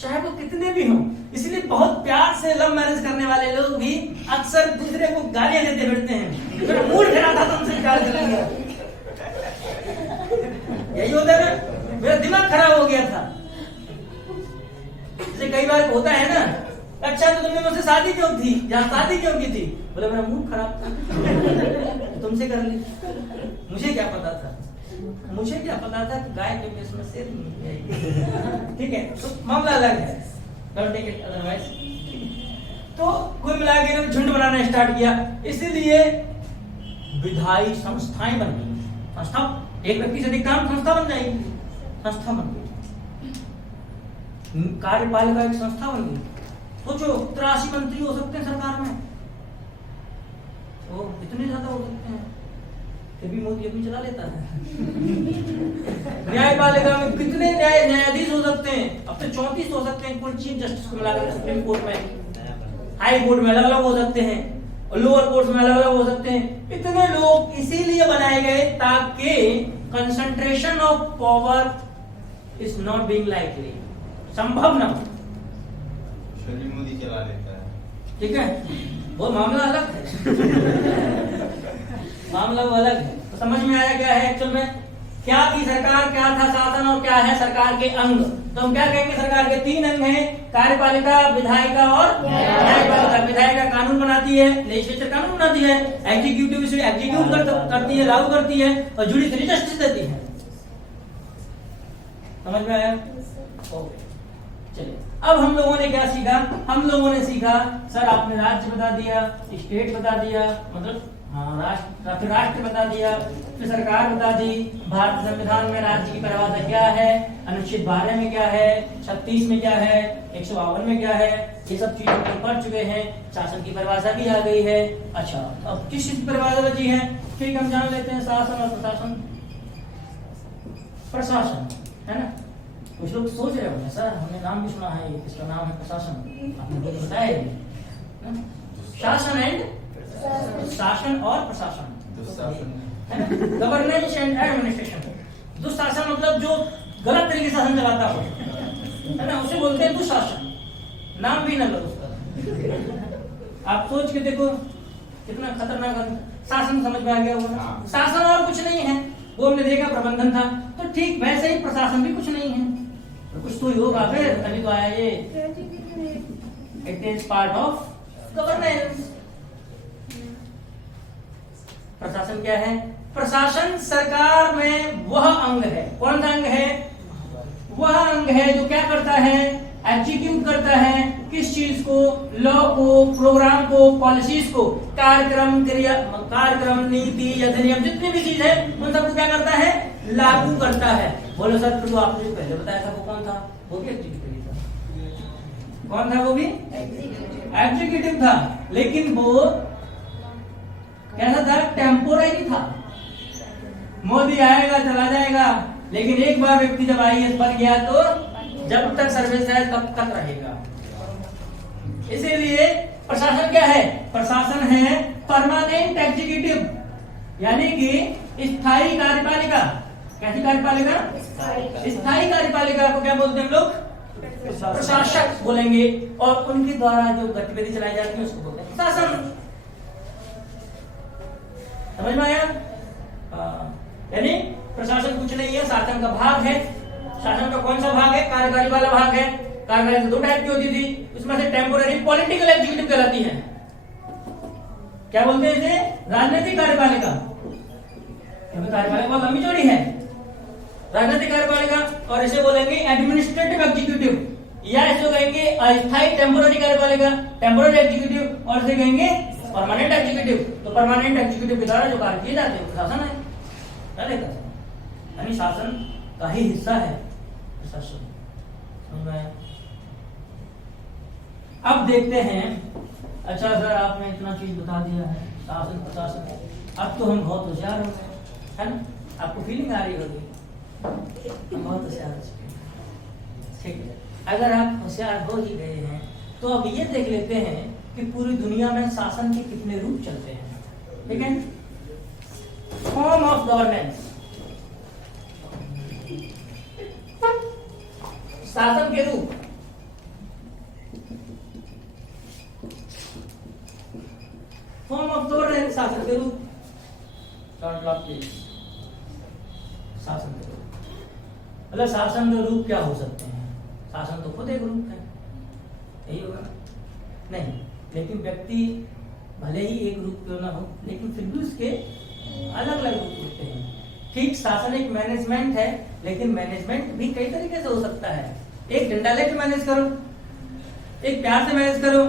चाहे वो कितने भी हों। इसलिए बहुत प्यार से लव मैरिज करने वाले लोग भी अक्सर दूसरे को गालियां देते फिरते हैं, मेरा मूड खराब था तुमसे प्यार करेंगे, यही होता है ना, मेरा दिमाग खराब हो गया था। जैसे कई बार होता है ना, अच्छा तो तुमने मुझसे शादी क्यों थी, जहाँ शादी क्यों की थी, बोले मेरा मूड खराब था तुमसे कर ली। मुझे क्या पता था, मुझे क्या पता था कि गाय के केस में शेर नहीं आएगी। ठीक है, तो मामला अलग है, डोंट टेक इट अदरवाइज। तो कुल मिला के इन्होंने झुंड बनाना स्टार्ट किया, इसीलिए विधायी संस्थाएं बन गई। संस्था एक व्यक्ति से अधिक काम, संस्था बन जाएगी, संस्था बन गई। कार्यपालिका एक संस्था बन गई। सोचो 83 मंत्री हो सकते हैं सरकार में, तो इतने ज्यादा हो सकते हैं, फिर भी मोदी अभी चला लेता है। न्यायपालिका में कितने न्यायाधीश हो सकते हैं, अब तो 34 हो सकते हैं कुल चीफ जस्टिस को मिलाकर सुप्रीम कोर्ट में, हाई कोर्ट में अलग अलग हो सकते हैं और लोअर कोर्ट में अलग अलग हो सकते हैं। इतने लोग इसीलिए बनाए गए ताकि concentration of power is not being likely, संभव ना हो। मोदी चला लेता है, ठीक है, वो मामला अलग है। मामला वो अलग है। तो समझ में आया क्या है एक्चुअल में, क्या थी सरकार, क्या था शासन और क्या है सरकार के अंग। तो हम क्या कहेंगे, सरकार के 3 अंग हैं, कार्यपालिका, विधायिका और न्यायपालिका। विधायिका कानून बनाती है, लेजिस्लेचर कानून बनाती है, एग्जीक्यूटिव इसे एग्जीक्यूट करती है, लागू करती है, और जुडिशरी जस्टिस देती है। समझ में आया? ओके, चलिए अब हम लोगों ने क्या सीखा, हम लोगों ने सीखा सर आपने राज्य बता दिया, स्टेट बता दिया, मतलब राष्ट्र, फिर राष्ट्र बता दिया, फिर सरकार बता दी, भारतीय संविधान में राज्य की परिभाषा क्या है, अनुच्छेद 12 में क्या है, 36 में क्या है, 152 में क्या है, ये सब चीजों को पढ़ चुके हैं। शासन की परिभाषा भी आ गई है। अच्छा, अब किस चीज की परिभाषा बची है, ठीक हम जान लेते हैं, शासन और प्रशासन। प्रशासन है ना, कुछ लोग सोच रहे होंगे सर हमने नाम भी सुना है, इसका नाम है प्रशासन, आपने मुझे बताया नहीं। शासन एंड शासन और प्रशासन है ना, गवर्नेंस एंड एडमिनिस्ट्रेशन। दुशासन मतलब जो गलत तरीके से शासन चलाता हो, है ना, उसे बोलते हैं दुशासन। नाम भी ना लो उसका, आप सोच के देखो कितना खतरनाक है। शासन समझ में आ गया होगा, शासन और कुछ नहीं है, वो हमने देखा प्रबंधन था, तो ठीक वैसे ही प्रशासन भी कुछ नहीं है। कुछ तो ही होगा फिर, तभी तो आया ये। It is part of governance. प्रशासन क्या है? प्रशासन सरकार में वह अंग है। कौन सा अंग है? वह अंग है जो क्या करता है? एग्जीक्यूट करता है किस चीज को? लॉ को, प्रोग्राम को, पॉलिसीज को, कार्यक्रम, नीति, अधिनियम, जितनी भी चीज है उन सबको क्या करता है? लागू करता है। बोलो सर, फिर तो आपने जो पहले बताया था वो कौन था? वो भी एग्जीक्यूटिव था। कौन था? वो भी एग्जीक्यूटिव था, लेकिन वो कैसा था? टेम्पोररी था। मोदी आएगा चला जाएगा, लेकिन एक बार व्यक्ति जब आईएएस बन गया तो जब तक सर्विस है तब तक रहेगा। इसीलिए प्रशासन क्या है? प्रशासन है परमानेंट एग्जीक्यूटिव, यानी कि स्थायी कार्यपालिका। कैसी कार्यपालिका? स्थायी कार्यपालिका को क्या बोलते हैं हम लोग? प्रशासक बोलेंगे। और उनके द्वारा जो गतिविधि चलाई जाती है उसको बोलते हैं शासन। समझ में आया? यानी प्रशासन कुछ नहीं है, शासन का भाग है। शासन का कौन सा भाग है? कार्यकारी वाला भाग है। कार्यकारी दो टाइप की होती थी, उसमें से टेम्पोररी पॉलिटिकल एग्जीक्यूटिव कहलाती है। क्या बोलते हैं इसे? राजनीतिक कार्यपालिका। क्योंकि कार्यपालिका बहुत लंबी चौड़ी है, राजनीतिक कार्यपालिका। और इसे बोलेंगे एडमिनिस्ट्रेटिव एग्जीक्यूटिव, या इसे कहेंगे अस्थायी टेम्पोररी कार्यपालिका, टेम्पोररी एग्जीक्यूटिव, और इसे कहेंगे परमानेंट एग्जीक्यूटिव। तो परमानेंट एग्जीक्यूटिव के द्वारा जो कार्य किए जाते हैं शासन है, यानी शासन का ही हिस्सा है प्रशासन। समझ में आया? अब देखते हैं। अच्छा सर, आपने इतना चीज बता दिया है, शासन प्रशासन, अब तो हम बहुत होशियार हो गए, है ना? आपको फीलिंग आ रही होगी हम बहुत होशियार हो चुके हैं। ठीक है, अगर आप होशियार हो ही गए हैं तो अब ये देख लेते हैं कि पूरी दुनिया में शासन के कितने रूप चलते हैं। ठीक है? Form of governance. शासन के रूप। फॉर्म ऑफ गवर्नेंस, शासन के रूप। शासन के रूप मतलब शासन के रूप क्या हो सकते हैं? शासन तो खुद एक रूप है, यही होगा नहीं? लेकिन व्यक्ति भले ही एक रूप क्यों ना हो, लेकिन फिर भी उसके अलग अलग रूप होते हैं। ठीक, शासन एक मैनेजमेंट है, लेकिन मैनेजमेंट भी कई तरीके से हो सकता है। एक डंडा लेके मैनेज करो, एक प्यार से मैनेज करो,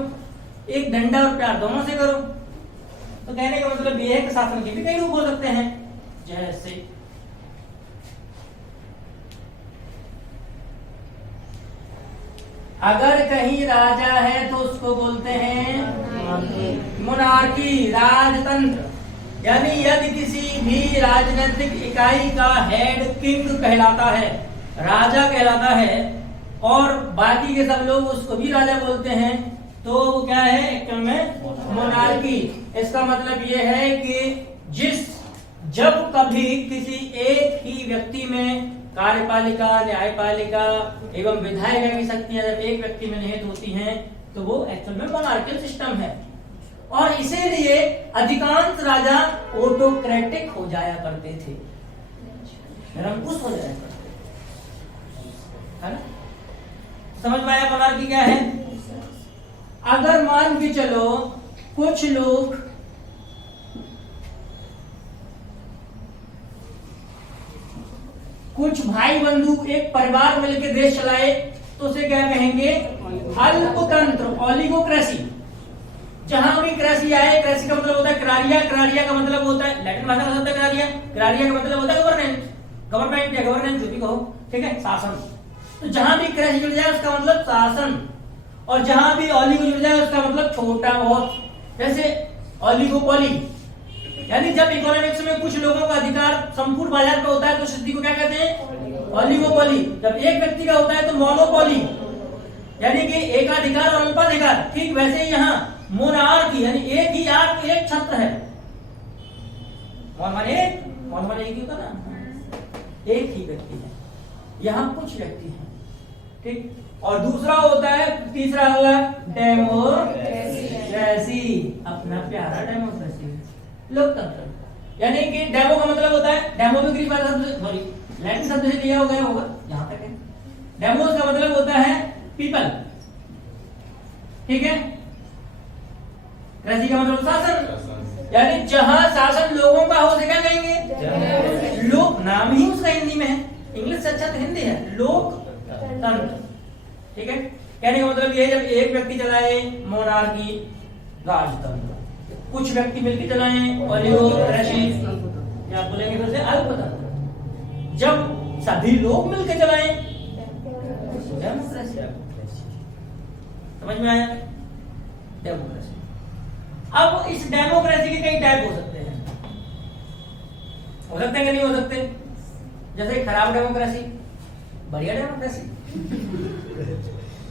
एक डंडा और प्यार दोनों से करो। तो कहने का मतलब ये है कि शासन के भी कई रूप हो सकते हैं। जैसे अगर कहीं राजा है तो उसको बोलते हैं मोनार्की, राजतंत्र। यानी यदि किसी भी राजनीतिक इकाई का हेड किंग कहलाता है, राजा कहलाता है, और बाकी के सब लोग उसको भी राजा बोलते हैं, तो वो क्या है? एक्चुअल में मोनार्की। इसका मतलब ये है कि जब कभी किसी एक ही व्यक्ति में कार्यपालिका, न्यायपालिका एवं विधायिका की शक्तियां जब एक व्यक्ति में निहित होती हैं, तो वो एक्चुअल में मोनार्कियल सिस्टम है। और इसीलिए अधिकांश राजा ऑटोक्रेटिक हो जाया करते थे, निरंकुश हो जाया करते थे, है ना? समझ में आया मोनार्की क्या है? अगर मान के चलो कुछ लोग कुछ भाई बंधु एक परिवार मिलकर देश चलाए तो उसे क्या कहेंगे? अल्पतंत्र, ओलिगोक्रेसी। जहां भी क्रेसी आए, क्रेसी का मतलब होता है क्रारिया, क्रारिया का मतलब होता है लैटिन भाषा में होता है क्रारिया, क्रारिया का मतलब होता है गवर्नेंस या गवर्नेंस जो भी कहो, ठीक है, शासन। तो जहां भी क्रेसी जुड़ जाए उसका मतलब शासन, और जहां भी ओलिगो जुड़ जाए उसका मतलब छोटा बहुत। जैसे ओलिगोपोली, यानी जब इकोनॉमिक्स में कुछ लोगों का अधिकार संपूर्ण बाजार पे होता है तो स्थिति को क्या कहते हैं? ओलिगोपोली। जब एक व्यक्ति का होता है तो मोनोपोली, यानी कि एकाधिकार और अल्पाधिकार। ठीक वैसे ही यहाँ मोनार्की, यानी एक ही आग एक छत्र है। मोन एक ही होता ना, एक ही व्यक्ति है, यहाँ कुछ व्यक्ति हैं। ठीक, और दूसरा होता है, तीसरा होगा डेमोक्रेसी, अपना प्यारा डेमोक्रेसी, लोकतंत्र। यानी कि डेमो का मतलब होता है, डेमो भी ग्रीक वाला शब्द, सॉरी लैटिन शब्द से लिया हो गया होगा, जहां तक है डेमोस का मतलब होता है पीपल, ठीक है। क्रेसी का मतलब शासन, यानी जहां शासन लोगों का हो उसे क्या कहेंगे? लोक। नाम ही उसका हिंदी में है, इंग्लिश से अच्छा तो हिंदी है, लोकतंत्र, ठीक है। कहने का मतलब ये, जब एक व्यक्ति चलाए मोनार्की, राजतंत्र, कुछ व्यक्ति मिलकर चलाएं ओलिगोक्रेसी, या आप बोलेंगे फिर से अल्पतंत्र, जब सभी लोग मिलकर चलाएं डेमोक्रेसी। समझ में आया? डेमोक्रेसी। अब इस डेमोक्रेसी के कई टाइप हो सकते हैं, हो सकते हैं कि नहीं हो सकते? जैसे खराब डेमोक्रेसी, बढ़िया डेमोक्रेसी।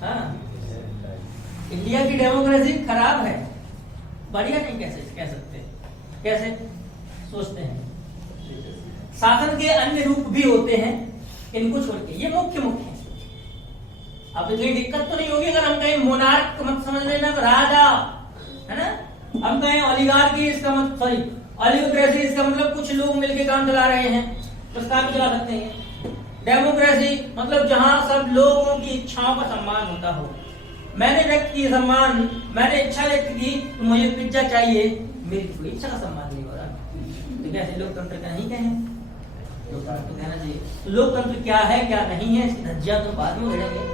हाँ, इंडिया की डेमोक्रेसी खराब है, बढ़िया नहीं कैसे कह सकते? कैसे सोचते हैं? शासन के अन्य रूप भी होते हैं, इनको छोड़ के ये मुख्य मुख्य है। अब इतनी दिक्कत तो नहीं होगी अगर हम कहें मोनार्क मत समझ लेना, राजा, है ना। हम कहें ओलिगार्की, इसका मतलब सॉरी ओलिगोक्रेसी, इसका मतलब कुछ लोग मिलकर काम चला रहे हैं, बस काम चला सकते हैं। डेमोक्रेसी मतलब जहां सब लोगों की इच्छाओं का सम्मान होता हो। मैंने व्यक्त की सम्मान, मैंने इच्छा व्यक्त की तो मुझे पिज्जा चाहिए, मेरी कोई इच्छा का सम्मान नहीं हो रहा, तो कैसे लोकतंत्र का नहीं कहें? लोकतंत्र तो कहना चाहिए। तो लोकतंत्र क्या है क्या नहीं है, इसकी धज्जियां तो बाद में उड़ेंगे,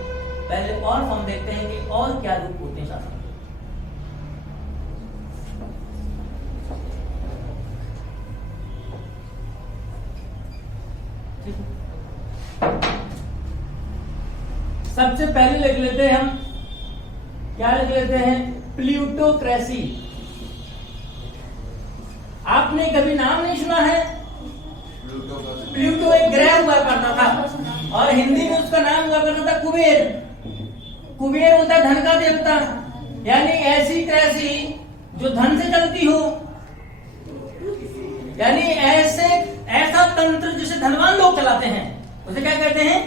पहले और हम देखते हैं कि और क्या रूप होते हैं शासन। सबसे पहले लिख लेते हैं हम, क्या लिख लेते हैं? प्लूटोक्रेसी। आपने कभी नाम नहीं सुना है? प्लूटो एक ग्रह हुआ करता था और हिंदी में उसका नाम हुआ करता था कुबेर। कुबेर होता है धन का देवता, यानी ऐसी क्रेसी जो धन से चलती हो, यानी ऐसा तंत्र जिसे धनवान लोग चलाते हैं, उसे क्या कहते हैं?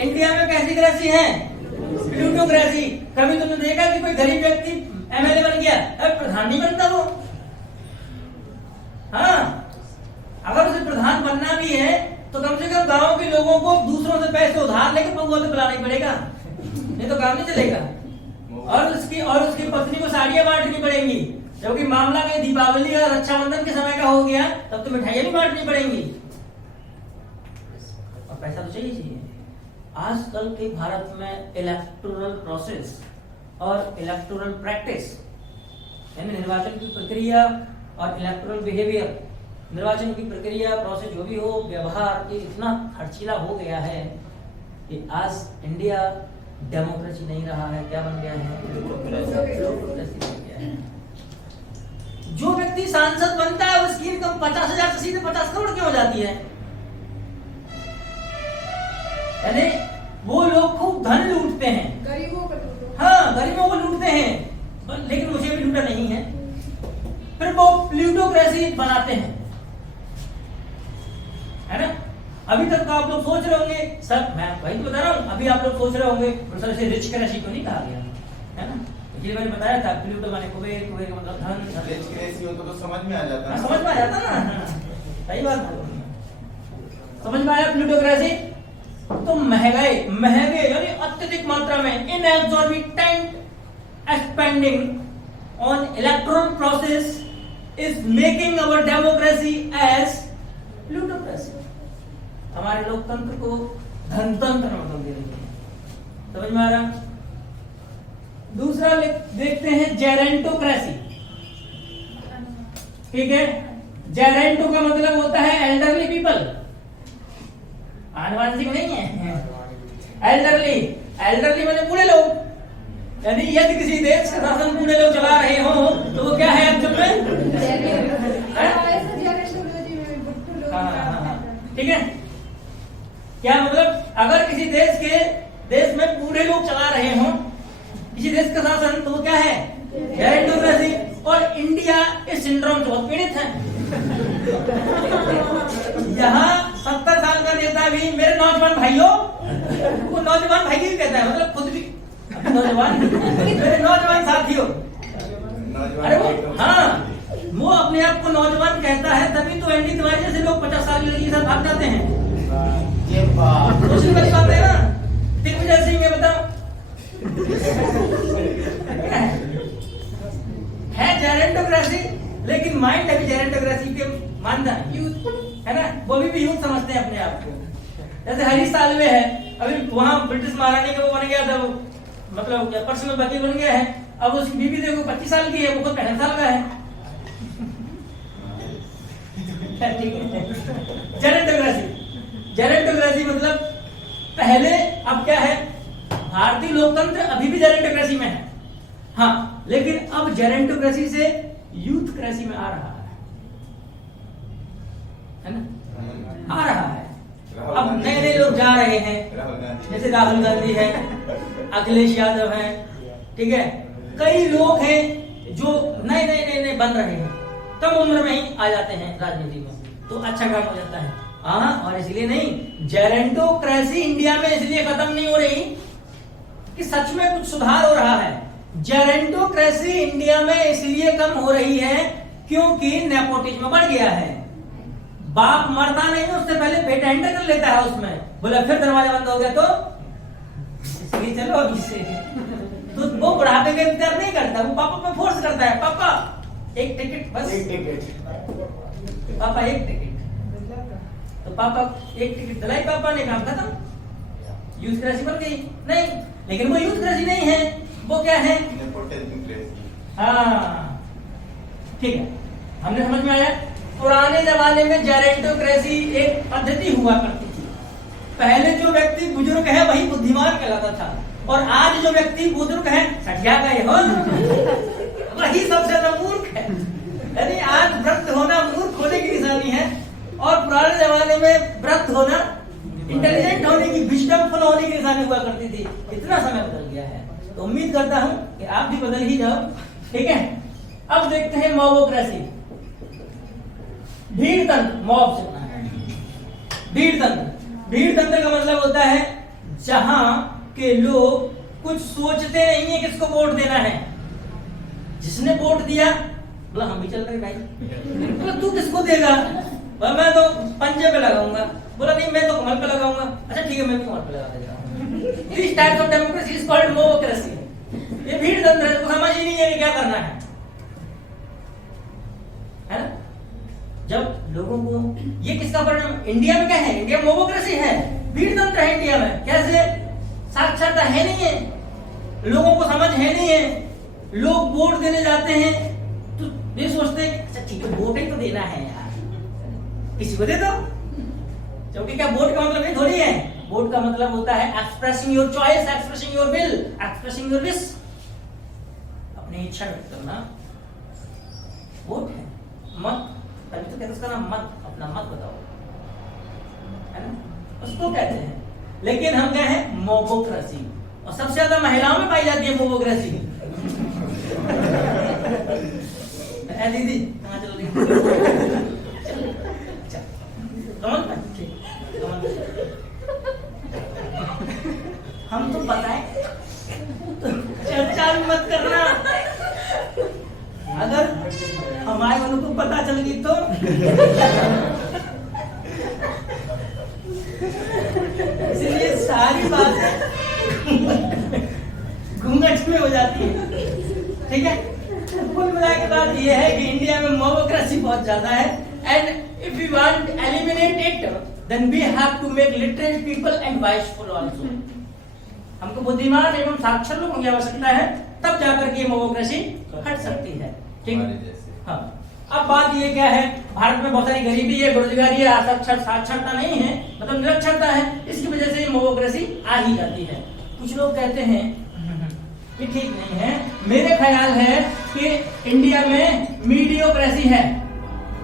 इंडिया में कैसी क्रेसी है? प्लूटोक्रेसी। कभी तुमने देखा कि कोई गरीब व्यक्ति एमएलए बन गया? अब प्रधान नहीं बनता वो। हाँ, अगर उसे प्रधान बनना भी है तो कम से कम गांव के लोगों को दूसरों से पैसे उधार लेकर पगुआ तो बुलाना ही पड़ेगा, नहीं तो काम नहीं चलेगा। और उसकी पत्नी को साड़ियां बांटनी पड़ेंगी, जबकि मामला में दीपावली और रक्षाबंधन के समय का हो गया तब तो मिठाइयां भी बांटनी पड़ेंगी, और पैसा तो चाहिए। आजकल के भारत में इलेक्टोरल प्रोसेस और इलेक्टोरल प्रैक्टिस, यानी निर्वाचन की प्रक्रिया और इलेक्टोरल बिहेवियर, निर्वाचन की प्रक्रिया प्रोसेस जो भी हो, व्यवहार, ये इतना खर्चीला हो गया है कि आज इंडिया डेमोक्रेसी नहीं रहा है, क्या बन गया है? प्लूटोक्रेसी बन गया है। जो व्यक्ति सांसद बनता है उसकी इनकम 50,000 से सीधे 50 करोड़ की हो जाती है, यानी वो लोग खूब धन लूटते हैं, गरीबों को लूटो। हाँ, गरीबों को लूटते हैं, लेकिन मुझे भी लूटा नहीं है, फिर वो प्लूटोक्रेसी बनाते हैं, है ना। अभी तक तो आप लोग सोच रहे होंगे, सर मैं वही तो बता रहा हूँ, अभी आप लोग सोच रहे होंगे सर इसे रिच क्रेसी को नहीं कहा गया, है ना। ये मैंने बताया था, प्लूटो माने कुबेर, कुबेर का मतलब धन, रिच क्रेसी हो तो समझ में आ जाता है। समझ में आ जाता ना, सही बात समझ में आया। प्लूटोक्रेसी तो महंगे यानी अत्यधिक मात्रा में, in exorbitant expending on electoral process is making our democracy as plutocracy. हमारे लोकतंत्र को धनतंत्र मतलब दे रही है, समझ में आ रहा। दूसरा देखते हैं जेरेंटोक्रेसी, ठीक है। जेरेंटो का मतलब होता है एल्डरली पीपल, आनुवांशिक नहीं है, एल्डरली माने बूढ़े लोग, यानी यदि किसी देश का शासन बूढ़े लोग चला रहे हो तो वो क्या है एक्चुअल में? ठीक है। क्या मतलब, अगर किसी देश में बूढ़े लोग चला रहे हो किसी देश का शासन, तो वो क्या है? जेरेंटोक्रेसी। और इंडिया इस सिंड्रोम से बहुत पीड़ित है। यहाँ 70 साल का नेता भी मेरे नौजवान भाइयों, वो नौजवान भाई भी कहता है, मतलब खुद भी नौजवान, मेरे नौजवान साथियों, अरे वो हाँ, वो अपने आप को नौजवान कहता है, तभी तो एनडी तिवारी जैसे लोग 50 साल की लड़की के साथ भाग जाते हैं। ये बात है ना, है जेरेंटोक्रेसी, लेकिन माइंड अभी जेरेंटोक्रेसी के मानता है, यूथ है ना, वो भी यूथ समझते हैं अपने आप को। जैसे हरी सालवे है, अभी वहां ब्रिटिश महारानी का वो बन गया था, वो मतलब पर्सनल वकील बन गया है, अब उसकी बीवी देखो 25 साल की है, वो खुद 65 साल का है। ठीक है, जेरेंटोक्रेसी मतलब पहले, अब क्या है, भारतीय लोकतंत्र अभी भी जेरेंटोक्रेसी में है, हाँ, लेकिन अब जेरेंटोक्रेसी से यूथक्रेसी में आ रहा है ना, आ रहा है। अब नए नए लोग जा रहे हैं, जैसे राहुल गांधी है, अखिलेश यादव है, ठीक है, कई लोग हैं जो नए नए नए नए बन रहे हैं, कम उम्र में ही आ जाते हैं राजनीति में, तो अच्छा काम हो जाता है। हाँ, और इसलिए नहीं, जेरेंटोक्रेसी इंडिया में इसलिए खत्म नहीं हो रही कि सच में कुछ सुधार हो रहा है, जेरेंटोक्रेसी इंडिया में इसलिए कम हो रही है क्योंकि नेपोटिज्म बढ़ गया है। बाप मरता नहीं है, उससे पहले बेटा एंटर कर लेता है उसमें, बोला फिर दरवाजा बंद हो गया तो इसलिए चलो अभी से, तो वो बुढ़ापे का इंतजार नहीं करता, वो पापा पे फोर्स करता है, पापा एक टिकट, बस एक टिकट, पापा एक टिकट, तो पापा एक टिकट दिलाई, पापा ने काम खत्म, यूथक्रेसी बन गई। नहीं, लेकिन वो यूथक्रेसी नहीं है, वो क्या है, हाँ, ठीक है, हमने समझ में आया। पुराने जमाने में जेरेंटोक्रेसी एक पद्धति हुआ करती थी, पहले जो व्यक्ति बुजुर्ग है वही बुद्धिमान कहलाता था, और आज जो व्यक्ति बुजुर्ग है सठिया गए हो वही सबसे ज्यादा मूर्ख है, यानी आज वृद्ध होना मूर्ख होने की निशानी है, और पुराने जमाने में वृद्ध होना इंटेलिजेंट होने की, विजडमफुल होने की निशानी हुआ करती थी। इतना समय बदल गया है, तो उम्मीद करता हूं कि आप भी बदल ही जाओ, ठीक है। अब देखते हैं मॉबोक्रेसी, भीड़ तंत्र, मॉब से बना है भीड़ तंत्र। भीड़ तंत्र का मतलब होता है जहां के लोग कुछ सोचते नहीं है किसको वोट देना है, जिसने वोट दिया बोला हम भी चल रहे भाई, बोला तू किसको देगा, बोला मैं तो पंजे पे लगाऊंगा, बोला नहीं मैं तो कमल पे लगाऊंगा, अच्छा ठीक है मैं भी कमल पे लगा देता हूं। This type of democracy is called mobocracy. ये भीड़ तंत्र है, तो समझ ही नहीं है कि क्या करना है ना। जब लोगों को ये किसका परिणाम, इंडिया में क्या है, इंडिया में मॉबोक्रेसी है, भीड़ तंत्र है इंडिया में। कैसे, साक्षरता है नहीं है, लोगों को समझ है नहीं है, लोग वोट देने जाते हैं तो ये सोचते हैं अच्छा ठीक है वोट ही तो देना है यार, किसी को दे दो, क्योंकि क्या वोट का मतलब ये थोड़ी है, वोट का मतलब होता है expressing your choice, expressing your will, expressing your wish, अपनी इच्छा व्यक्त करना वोट है। मत, तभी तो कहते उसका नाम मत, अपना मत बताओ, है ना, उसको कहते हैं। लेकिन हम क्या है, मॉबोक्रेसी, और सबसे ज्यादा महिलाओं में पाई जाती है मॉबोक्रेसी। दीदी कहाँ चल रही हम तो बताएं, चर्चा भी मत करना, अगर हमारे उनको पता चल गई तो इसलिए सारी बातें घूंघट में हो जाती है, ठीक है। कुल मिला के बात यह है कि इंडिया में मॉबोक्रेसी बहुत ज्यादा है, and if we want to eliminate it then we have to make literate people and wiseful also. हमको बुद्धिमान एवं साक्षर लोगों की आवश्यकता है, तब जाकर के मॉबोक्रेसी हट सकती है, ठीक। हाँ, अब बात ये क्या है, भारत में बहुत सारी गरीबी है, बेरोजगारी है, साक्षरता नहीं है, मतलब निरक्षरता है, इसकी वजह से मॉबोक्रेसी आ ही जाती है। कुछ लोग कहते हैं कि ठीक नहीं है, मेरे ख्याल है कि इंडिया में मीडियोक्रेसी है।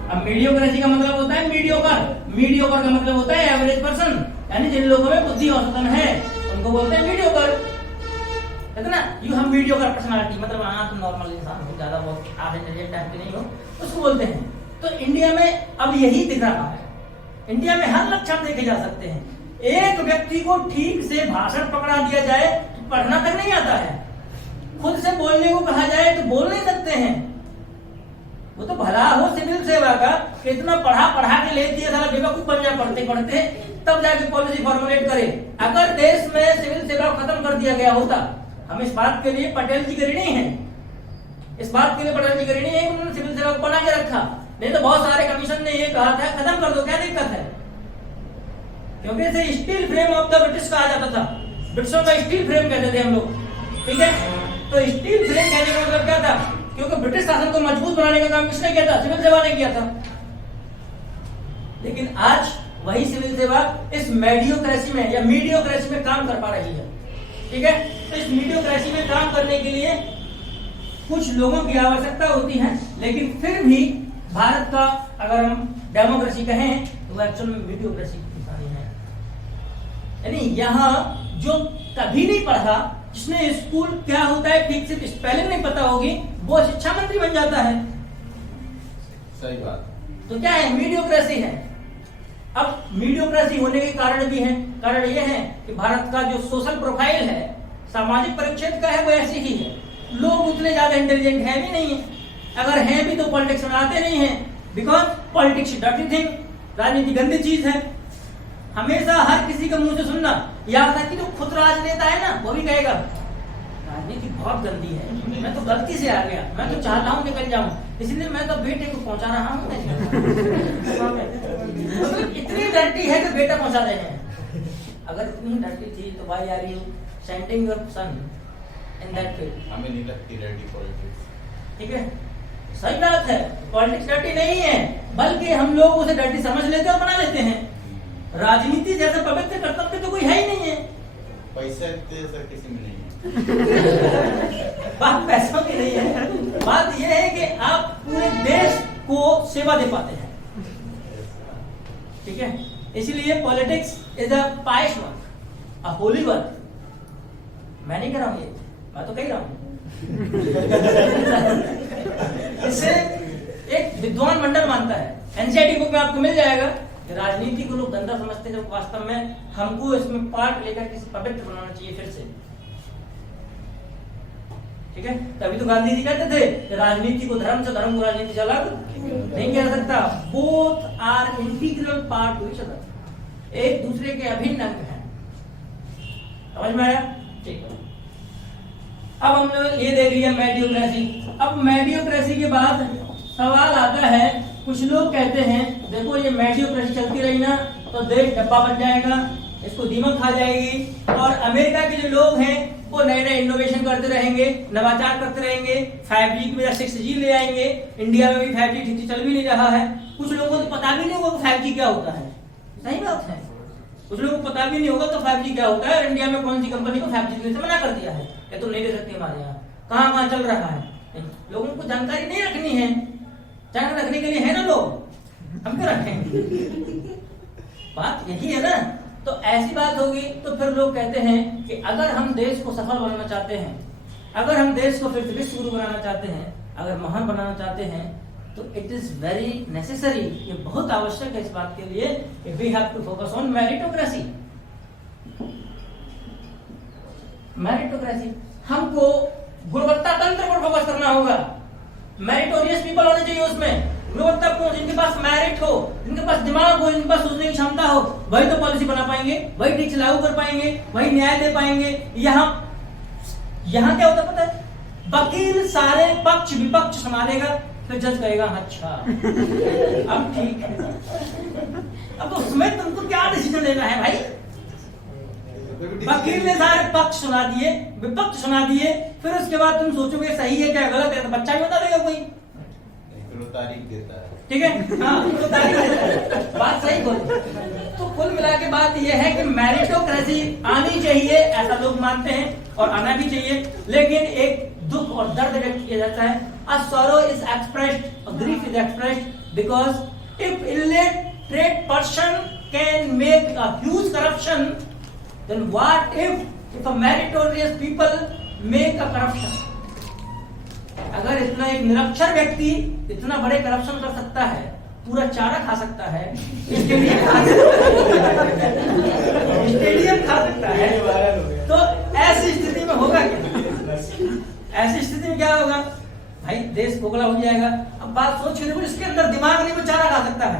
अब मीडियोक्रेसी का मतलब होता है मीडियोकर, मीडियोकर का मतलब होता है एवरेज पर्सन, यानी जिन लोगों में बुद्धि औसतन है उनको बोलते हैं मीडियोकर, कहते ना यू हैव मीडियोकर पर्सनालिटी, मतलब हाँ तुम नॉर्मल इंसान हो, ज्यादा बहुत आधे नजर टाइप के नहीं हो, उसको बोलते हैं। तो इंडिया में अब यही दिख रहा है, इंडिया में हर लक्षण देखे जा सकते हैं। एक व्यक्ति को ठीक से भाषण पकड़ा दिया जाए तो पढ़ना तक नहीं आता है, खुद से बोलने को कहा जाए तो बोल नहीं सकते हैं। वो तो भला हो सिविल सेवा का, कितना पढ़ा के ले दिया, साला बेवकूफ बन जाए पढ़ते पढ़ते, तब जाके पॉलिसी फॉर्मुलेट करे। अगर देश में सिविल सेवा खत्म कर दिया गया होता, हम इस बात के लिए पटेल जी के ऋणी हैं, इस बात के लिए पढ़ाई करी नहीं है, उन्होंने सिविल सेवा को बना के रखा। नहीं तो बहुत सारे कमीशन ने ये कहा था खत्म कर दो, क्या दिक्कत है, क्योंकि इसे steel frame of the British कहा जाता था, ब्रिटिशों का स्टील फ्रेम कहते थे हम लोग, ठीक है। तो स्टील फ्रेम कहने का मतलब क्या था, क्योंकि ब्रिटिश शासन को मजबूत बनाने का काम किसने किया था, सिविल सेवा ने किया था। लेकिन आज वही सिविल सेवा इस मेडियोक्रेसी में या मीडियोक्रेसी में काम कर पा रही है, ठीक है। तो इस मीडियोक्रेसी में काम करने के लिए कुछ लोगों की आवश्यकता होती है, लेकिन फिर भी भारत का अगर हम डेमोक्रेसी कहें तो वो एक्चुअल में मीडियोक्रेसी की निशानी है। यानी यहाँ जो कभी नहीं पढ़ा, जिसने स्कूल क्या होता है ठीक से स्पेलिंग नहीं पता होगी, वो शिक्षा मंत्री बन जाता है। सही बात। तो क्या है, मीडियोक्रेसी है। अब मीडियोक्रेसी होने के कारण भी है, कारण यह है कि भारत का जो सोशल प्रोफाइल है, सामाजिक परिच्छेद का है, वो ऐसी ही है। लोग उतने ज्यादा इंटेलिजेंट है भी नहीं है, अगर हैं भी तो पॉलिटिक्स में आते नहीं है, बिकॉज पॉलिटिक्स डर्टी थिंग, राजनीति गंदी चीज है। हमेशा हर किसी के मुंह से सुनना, याद है कि जो खुद राजनेता है ना, वो भी कहेगा राजनीति बहुत गंदी है, मैं तो गलती से आ गया, मैं तो चाहता हूँ निकल जाऊं, इसलिए मैं तो बेटे को पहुंचा रहा हूँ। मतलब इतनी डर्टी है कि बेटा पहुंचा रहे हैं। अगर इतनी डर्टी थी तो why are you sending your son in that field? हमें नहीं लगती डर्टी पॉलिटिक्स, ठीक है, सही बात है, पॉलिटिक्स डर्टी नहीं है, बल्कि हम लोग उसे डर्टी समझ लेते और बना लेते हैं। राजनीति जैसा पवित्र कर्तव्य तो कोई है ही नहीं है। पैसे सर किसी में नहीं है। बात पैसों की नहीं है, बात यह है कि आप पूरे देश को सेवा दे पाते हैं, ठीक है। इसलिए politics is a pious work, a holy work. मैं नहीं कर रहा हूं ये, मैं तो कह रहा हूं। इसे एक विद्वान मंडल मानता है, एनसीईआरटी बुक में आपको मिल जाएगा। राजनीति को लोग गंदा समझते हैं, वास्तव में हमको इसमें पार्ट लेकर किसी पवित्र बनाना चाहिए फिर से, ठीक है। तभी तो गांधी जी कहते थे कि राजनीति को धर्म से, धर्म को राजनीति से अलग नहीं किया सकता। Both are integral part to each other, एक दूसरे के अभिन्न अंग हैं। समझ में आया? ठीक है। अब हमने ये देख लिया मेडियोक्रेसी। अब मेडियोक्रेसी के बाद सवाल आता है, कुछ लोग कहते हैं देखो ये मेडियोक्रेसी चलती रही ना तो देश डब्बा बन जाएगा, इसको दीमक खा जाएगी, और अमेरिका के जो लोग हैं वो नए नए इनोवेशन करते रहेंगे, नवाचार करते रहेंगे, 5G की वजह 6G ले आएंगे। इंडिया में भी 5G ठीक से चल भी नहीं रहा है, कुछ लोगों को पता भी नहीं होगा 5G क्या होता है। सही बात है, कुछ लोगों को पता भी नहीं होगा तो 5G क्या होता है, और इंडिया में कौन सी कंपनी को 5G देने से मना कर दिया है कि तुम नहीं ले सकते हमारे यहाँ, कहाँ कहाँ चल रहा है। लोगों को जानकारी नहीं रखनी है, जानकारी रखने के लिए है ना लोग, हम क्यों रखें? बात यही है ना। तो ऐसी बात होगी तो फिर लोग कहते हैं कि अगर हम देश को सफल बनाना चाहते हैं, अगर हम देश को फिर से विश्व गुरु बनाना चाहते हैं, अगर महान बनाना चाहते हैं, तो इट इज वेरी नेसेसरी, ये बहुत आवश्यक है इस बात के लिए कि we have to focus on meritocracy. Meritocracy, हमको गुणवत्ता तंत्र पर फोकस करना होगा। मेरिटोरियस पीपल होने चाहिए उसमें, गुणवत्तापूर्ण, जिनके पास मेरिट हो, जिनके पास दिमाग हो, जिनके पास सोचने की क्षमता हो, वही तो पॉलिसी बना पाएंगे, वही ठीक से लागू कर पाएंगे, वही न्याय दे पाएंगे। यहाँ क्या होता पता है, वकील सारे पक्ष विपक्ष संभालेगा, फिर जज कहेगा अच्छा अब ठीक है। अब तो उसमें तुमको क्या डिसीजन लेना है भाई? वकील ने सारे पक्ष सुना दिए, विपक्ष सुना दिए, फिर उसके बाद तुम सोचोगे सही है क्या गलत है, तो बच्चा ही बता देगा कोई, तारीख देता है, ठीक है। हाँ, तो तारीख देता है, बात सही बोली। तो कुल मिला के बात यह है कि मेरिटोक्रेसी आनी चाहिए, ऐसा लोग मानते हैं और आना भी चाहिए, लेकिन एक दुख और दर्द व्यक्त किया जाता है। A sorrow is expressed, a grief is expressed, because if illiterate person can make a huge corruption, then what if a meritorious people make a corruption? अगर इतना एक निरक्षर व्यक्ति इतना बड़े करप्शन कर सकता है, पूरा चारा खा सकता है, स्टेडियम खा सकता है, तो ऐसी स्थिति में होगा क्या? ऐसी स्थिति में क्या होगा भाई? देश खोखला हो जाएगा। अब बात सोच के देखो, जिसके अंदर दिमाग नहीं वो चारा खा सकता है,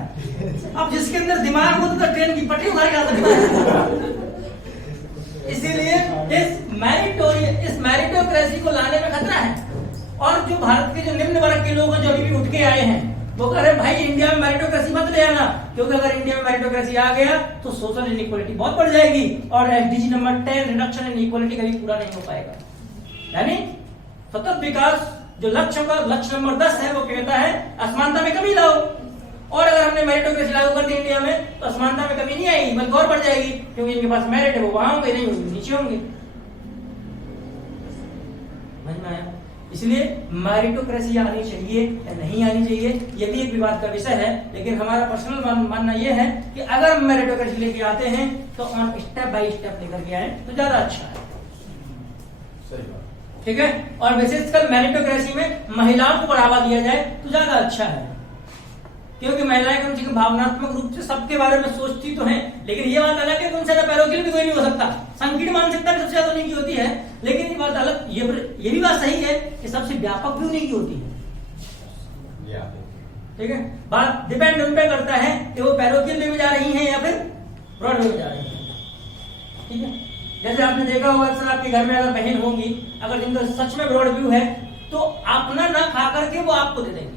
अब जिसके अंदर दिमाग हो तो ट्रेन की पटरी उखाड़ खा सकता है। इसीलिए इस मेरिटोक्रेसी को लाने में खतरा है। और जो भारत के जो निम्न वर्ग के लोग हैं जो अभी भी उठ के आए हैं वो कह रहे हैं भाई इंडिया में मेरिटोक्रेसी मत ले आना, क्योंकि अगर इंडिया में मेरिटोक्रेसी आ गया तो सोशल इनइक्वालिटी बहुत बढ़ जाएगी और SDG number 10 reduction in equality कभी पूरा नहीं हो पाएगा। यानी सतत विकास जो लक्ष्य नंबर 10 है वो कहता है असमानता में कमी लाओ, और अगर हमने मेरिटोक्रेसी लागू कर दी इंडिया में तो असमानता में कमी नहीं आएगी बल्कि और बढ़ जाएगी, क्योंकि इनके पास मेरिट है वो वहां होंगे, नहीं होंगे नीचे होंगे। समझ में आया? इसलिए मेरिटोक्रेसी आनी चाहिए या नहीं आनी चाहिए ये भी एक विवाद का विषय है, लेकिन हमारा पर्सनल मानना यह है कि अगर हम मेरिटोक्रेसी लेके आते हैं तो ऑन स्टेप बाय स्टेप लेकर के आए तो ज्यादा अच्छा है। सही बात। ठीक है, और विशेषकर मेरिटोक्रेसी में महिलाओं को बढ़ावा दिया जाए तो ज्यादा अच्छा है, क्योंकि महिलाएं कम से कम भावनात्मक रूप से सबके बारे में सोचती तो हैं, लेकिन ये बात अलग है कि उनसे पैरोकिल भी कोई नहीं हो सकता, संकीर्ण मानसिकता भी सबसे ज्यादा उन्हीं की होती है, लेकिन ये बात अलग, ये भी बात सही है कि सबसे व्यापक भी उन्हीं की होती है। ठीक है, बात डिपेंड उन पे करता है कि वो पैरोकिल में जा रही हैं या फिर ब्रॉड में जा रही हैं। ठीक है, जैसे आपने देखा होगा अक्सर आपके घर में अगर बहन होंगी, अगर जिनका सच में ब्रॉड व्यू है तो अपना ना खा करके वो आपको दे देंगे,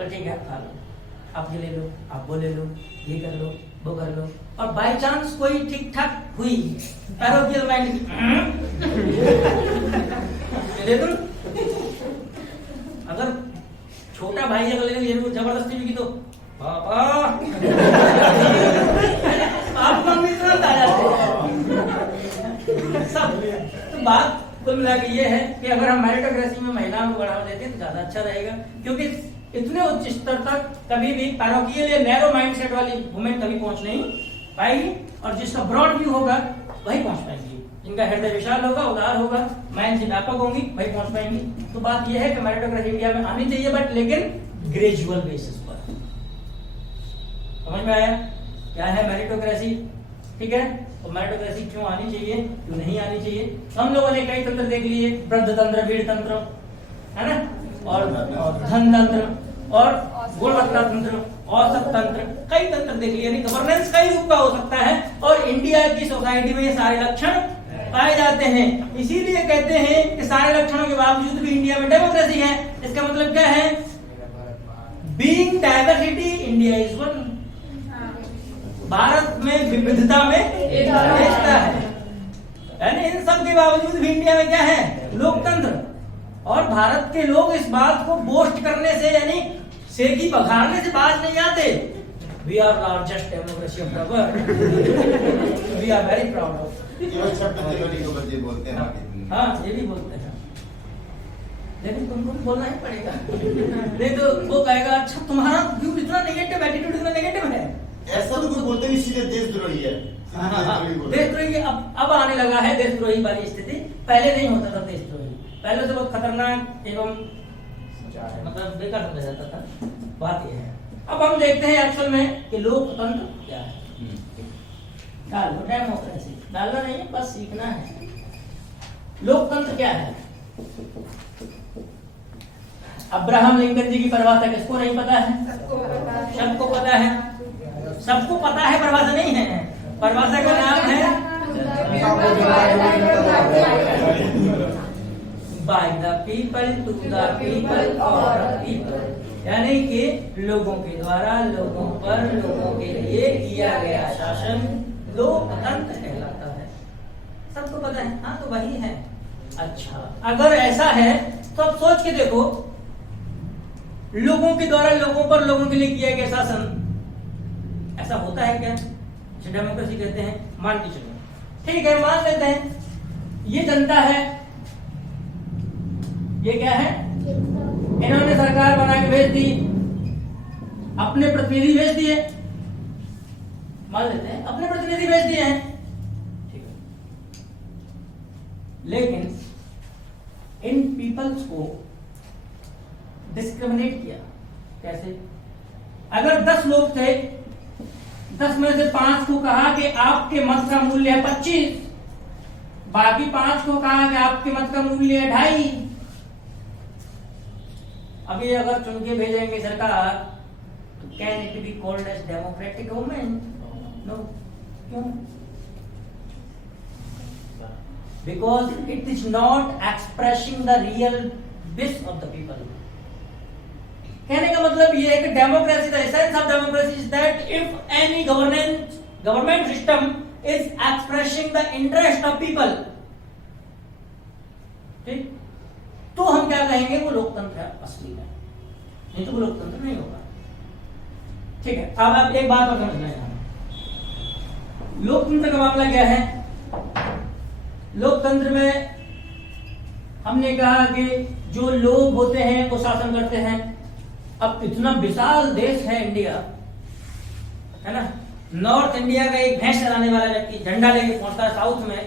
ठीक है आप खा लो, आप ये ले लो, आप वो ले लो, ये कर लो, वो कर लो, और बाय चांस कोई ठीक ठाक हुई पैरोकियल माइंड ले दो। अगर छोटा भाई अगर ले लो जबरदस्ती भी की तो पापा आप मम्मी तुरंत आ जाते सब। तो बात कुल मिला के ये है कि अगर हम मेरिटोक्रेसी में महिलाओं को बढ़ावा देते हैं तो ज्यादा अच्छा रहेगा, क्योंकि इतने उच्च स्तर तक कभी भी पैरोकियल या नैरो माइंडसेट वाली वुमेन कभी पहुंच नहीं पाएगी, और जिसका ब्रॉड व्यू होगा वही पहुंच पाएंगी, जिनका हृदय विशाल होगा, उदार होगा, माइंड से व्यापक होंगी, वही पहुंच पाएंगी। तो बात यह है कि मेरिटोक्रेसी इंडिया में आनी चाहिए, बट लेकिन ग्रेजुअल बेसिस पर। समझ में आया क्या है मेरिटोक्रेसी? ठीक है, तो मेरिटोक्रेसी क्यों आनी चाहिए, क्यों नहीं आनी चाहिए? हम लोगों ने कई तंत्र देख लिए, वृद्ध तंत्र, वीर तंत्र, है ना, और धन तंत्र और गुणवत्ता तंत्र, औसत तंत्र, कई तंत्र देख लिए, यानी गवर्नेंस कई रूप का हो सकता है, और इंडिया की सोसाइटी में ये सारे लक्षण पाए जाते हैं। इसीलिए कहते हैं कि सारे लक्षणों के बावजूद भी इंडिया में डेमोक्रेसी है। इसका मतलब क्या है? Being diversity India is one. Bharat में विविधता में एकता है, यानी इन सब के बावजूद भी इंडिया में क्या है? लोकतंत्र। और भारत के लोग इस बात को बोस्ट करने से यानी सेकी बघाड़ने से बाज नहीं आते। We are largest democracy of the world, we are very proud of. बोलते हैं, हाँ ये भी बोलते हैं, लेकिन तुमको भी बोलना ही पड़ेगा। नहीं तो वो कहेगा अच्छा तुम्हारा व्यू इतना नेगेटिव, एटीट्यूड इतना नेगेटिव है। ऐसा तो कोई बोलते नहीं, सीधे देशद्रोही है। देशद्रोही अब आने लगा है देशद्रोही वाली स्थिति, पहले नहीं होता था देशद्रोही, पहले तो बहुत खतरनाक एवं मतलब बेकार समझा जाता था। बात यह है, अब हम देखते हैं एक्चुअल में कि लोकतंत्र क्या है। डालो डेमोक्रेसी, डालना नहीं है, बस सीखना है। लोकतंत्र क्या है? अब्राहम लिंकन जी की परिभाषा किसको नहीं पता है? सबको पता है, सबको पता है, परिभाषा नहीं है। परिभाषा का नाम है by the people, to the people, for the people, यानी कि लोगों के द्वारा, लोगों पर, लोगों के लिए किया गया शासन लोकतंत्र कहलाता है। सबको पता है, हाँ तो वही है। अच्छा, अगर ऐसा है तो अब सोच के देखो, लोगों के द्वारा, लोगों पर, लोगों के लिए किया गया शासन, ऐसा होता है क्या? जिसे डेमोक्रेसी कहते हैं। मान के चलो, ठीक है, मान लेते हैं ये जनता है, ये क्या है? इन्होंने सरकार बना के भेज दी, अपने प्रतिनिधि भेज दिए, मान लेते हैं अपने प्रतिनिधि भेज दिए हैं, ठीक है। लेकिन इन पीपल्स को डिस्क्रिमिनेट किया कैसे? अगर 10 लोग थे, 10 में से 5 को कहा कि आपके मत का मूल्य है 25, बाकी 5 को कहा कि आपके मत का मूल्य है 2.5। अभी अगर चुन के भेजेंगे सरकार तो can it be called as democratic government? No. क्यों? because it is not expressing the real wish of the people. कहने का मतलब ये है कि democracy, the essence of democracy is that if any government system is expressing the interest of people, ठीक, तो हम क्या कहेंगे वो लोकतंत्र है असली में, नहीं तो वो लोकतंत्र नहीं होगा। ठीक है, अब आप एक बात और समझना है, लोकतंत्र का मामला क्या है। लोकतंत्र में हमने कहा कि जो लोग होते हैं वो शासन करते हैं। अब इतना विशाल देश है इंडिया, है ना, नॉर्थ इंडिया का एक भैंस चलाने वाला व्यक्ति झंडा लेके पहुंचता है साउथ में,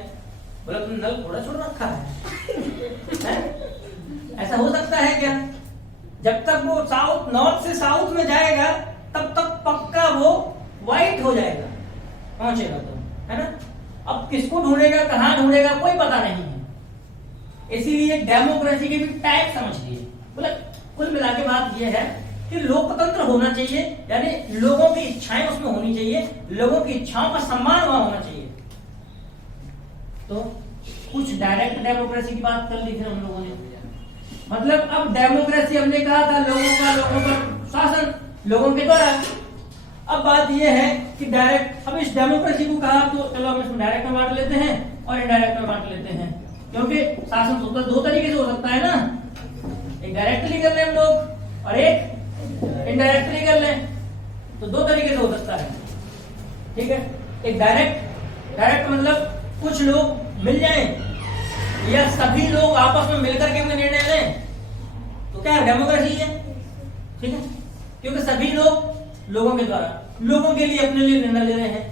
बोला तुमने नल थोड़ा छोड़ रखा है? ऐसा हो सकता है क्या? जब तक वो नॉर्थ से साउथ में जाएगा तब तक पक्का वो व्हाइट हो जाएगा, पहुंचेगा तो, है ना। अब किसको ढूंढेगा, कहां ढूंढेगा, कोई पता नहीं है। इसीलिए डेमोक्रेसी के भी टाइप समझ लिए। बोला कुल मिला के बात यह है कि लोकतंत्र होना चाहिए, यानी लोगों की इच्छाएं उसमें होनी चाहिए, लोगों की इच्छाओं का सम्मान वहां होना चाहिए। तो कुछ डायरेक्ट डेमोक्रेसी की बात कर ली फिर हम लोगों ने, मतलब अब डेमोक्रेसी हमने कहा था लोगों का शासन लोगों के द्वारा। अब बात यह है कि डायरेक्ट, अब इस डेमोक्रेसी को कहा तो चलो हम इसमें डायरेक्ट में बांट लेते हैं और इनडायरेक्ट में बांट लेते हैं, क्योंकि शासन तो दो तरीके से हो सकता है ना, एक डायरेक्टली कर लें हम लोग और एक इनडायरेक्टली कर लें, तो दो तरीके से हो सकता है। ठीक है, एक डायरेक्ट मतलब कुछ लोग मिल जाएं या सभी लोग आपस में मिलकर के कोई निर्णय लें, तो क्या डेमोक्रेसी है। ठीक है, क्योंकि सभी लोग लोगों के द्वारा लोगों के लिए अपने लिए निर्णय ले रहे हैं,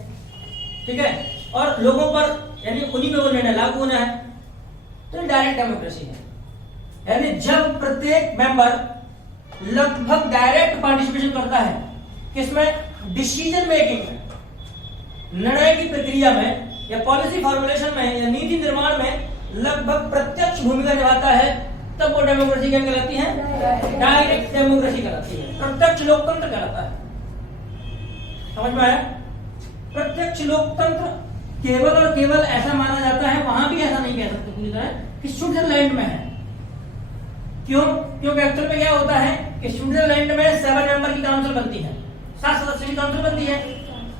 ठीक है, और लोगों पर यानी उन्हीं पे वो निर्णय लागू होना है, तो डायरेक्ट डेमोक्रेसी है। यानी जब प्रत्येक मेंबर लगभग डायरेक्ट पार्टिसिपेशन करता है किसमें, डिसीजन मेकिंग में, निर्णय की प्रक्रिया में या पॉलिसी फॉर्मुलेशन में या नीति निर्माण में लगभग प्रत्यक्ष भूमिका निभाता है, तब वो डेमोक्रेसी क्या कहलाती है, डायरेक्ट डेमोक्रेसी कहलाती है, प्रत्यक्ष लोकतंत्र कहलाता है। समझ में आया? प्रत्यक्ष लोकतंत्र केवल और केवल ऐसा माना जाता है, वहां भी ऐसा नहीं कह सकते पूरी तरह कि स्विट्जरलैंड में है। क्यों? क्योंकि एक्चुअल में क्या होता है कि स्विट्जरलैंड में 7 मेंबर की काउंसिल बनती है, 7 सदस्यों की काउंसिल बनती है।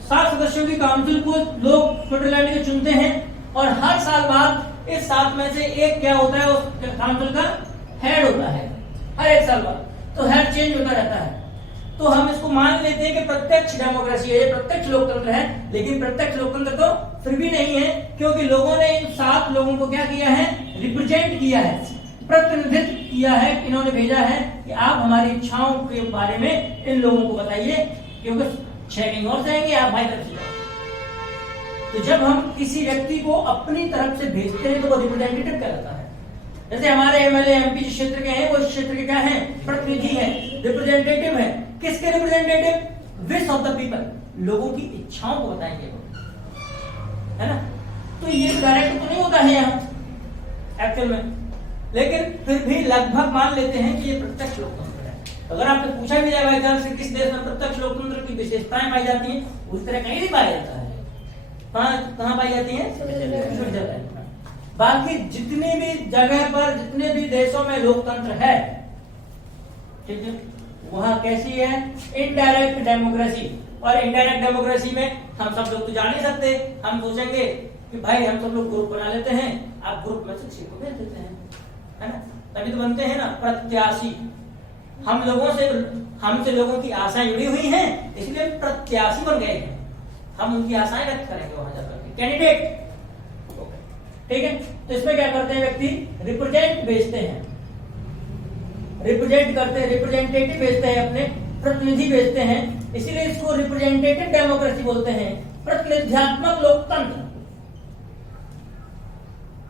7 सदस्यों की काउंसिल को लोग स्विट्जरलैंड के चुनते हैं और हर साल बाद इस 7 में से एक क्या होता है, उस काउंसिल का हेड होता है, हर एक साल बाद, तो हेड चेंज होता रहता है। तो हम इसको मान लेते हैं कि प्रत्यक्ष डेमोक्रेसी है, ये प्रत्यक्ष लोकतंत्र है, लेकिन प्रत्यक्ष लोकतंत्र तो फिर भी नहीं है, क्योंकि लोगों ने इन 7 लोगों को क्या किया है, रिप्रेजेंट किया है, प्रतिनिधित्व किया है, इन्होंने भेजा है कि आप हमारी इच्छाओं के बारे में इन लोगों को बताइए, क्योंकि 6 कहीं और जाएंगे, आप भाई तरफ से जाओ। तो जब हम किसी व्यक्ति को अपनी तरफ से भेजते हैं तो वो रिप्रेजेंटेटिव कहलाता है। जैसे हमारे एमएलए एमपी जिस क्षेत्र के हैं वो इस क्षेत्र के क्या हैं, प्रतिनिधि हैं, रिप्रेजेंटेटिव हैं। किसके representative? Wish of the people, लोगों की इच्छाओं को बताएंगे वो, है ना। तो ये डायरेक्ट तो नहीं होता है यहाँ एक्चुअल में, लेकिन फिर भी लगभग मान लेते हैं कि ये प्रत्यक्ष लोकतंत्र है। अगर आपने पूछा भी जाए भाई जान से किस देश में प्रत्यक्ष लोकतंत्र की विशेषताएं पाई जाती हैं, उस तरह कहीं नहीं पाया जाता है। कहाँ पाई जाती है? स्विट्जरलैंड में। बाकी जितनी भी जगह पर, जितने भी देशों में लोकतंत्र है, ठीक है, वहां कैसी है, इनडायरेक्ट डेमोक्रेसी। और इनडायरेक्ट डेमोक्रेसी में हम सब लोग तो जा नहीं सकते, हम सोचेंगे कि भाई हम सब लोग ग्रुप बना लेते हैं, आप ग्रुप में से किसी को भेज देते हैं, है ना, तभी तो बनते हैं ना प्रत्याशी। हमसे लोगों की आशाएं जुड़ी हुई हैं, इसलिए प्रत्याशी बन गए हैं, हम उनकी आशाएं व्यक्त करेंगे वहां जाकर, कैंडिडेट। ठीक है, तो इसमें क्या करते हैं व्यक्ति, रिप्रेजेंट भेजते हैं, रिप्रेजेंट करते हैं, रिप्रेजेंटेटिव भेजते हैं, अपने प्रतिनिधि भेजते हैं, इसीलिए इसको रिप्रेजेंटेटिव डेमोक्रेसी बोलते हैं, प्रतिनिध्यात्मक लोकतंत्र।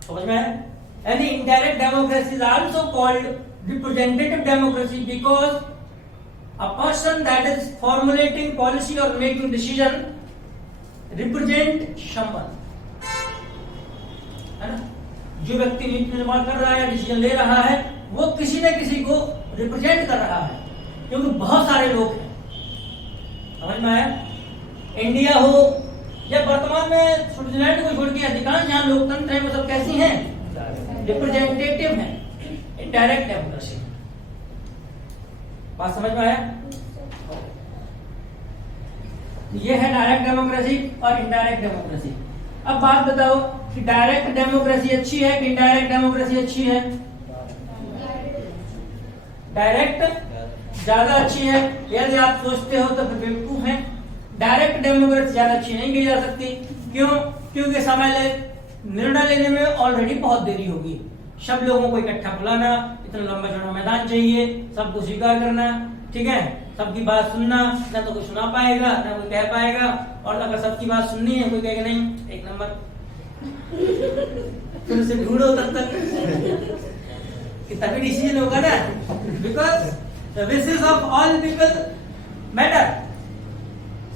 समझ में आया? यानी indirect democracy is also called representative democracy because a person that is formulating policy और मेकिंग डिसीजन रिप्रेजेंट समवन, है ना। जो व्यक्ति नीति निर्माण कर रहा है, डिसीजन ले रहा है, वो किसी न किसी को रिप्रेजेंट कर रहा है, क्योंकि बहुत सारे लोग हैं। समझ में आया? इंडिया हो या वर्तमान में स्विट्जरलैंड को छोड़ के अधिकांश जहां लोकतंत्र है वो सब कैसी हैं, रिप्रेजेंटेटिव हैं, इनडायरेक्ट डेमोक्रेसी। बात समझ में आया? ये है डायरेक्ट डेमोक्रेसी और इनडायरेक्ट डेमोक्रेसी। अब बात बताओ कि डायरेक्ट डेमोक्रेसी अच्छी है कि इनडायरेक्ट डेमोक्रेसी अच्छी है? डायरेक्ट ज्यादा अच्छी है। यदि आप सोचते हो तो फिर बेवकूफ हैं। डायरेक्ट डेमोक्रेसी ज्यादा अच्छी नहीं की जा सकती। क्यों? क्योंकि समय निर्णय लेने में ऑलरेडी बहुत देरी होगी। सब लोगों को इकट्ठा बुलाना, इतना लंबा चौड़ा मैदान चाहिए, सबको स्वीकार करना, ठीक है, सबकी बात सुनना, ना तो कोई सुना पाएगा ना कोई कह पाएगा, और अगर सबकी बात सुननी है कोई कहेगा नहीं एक नंबर, फिर उसे ढूंढो तब तक कि तभी डिसीजन होगा ना, because the wishes of all people matter.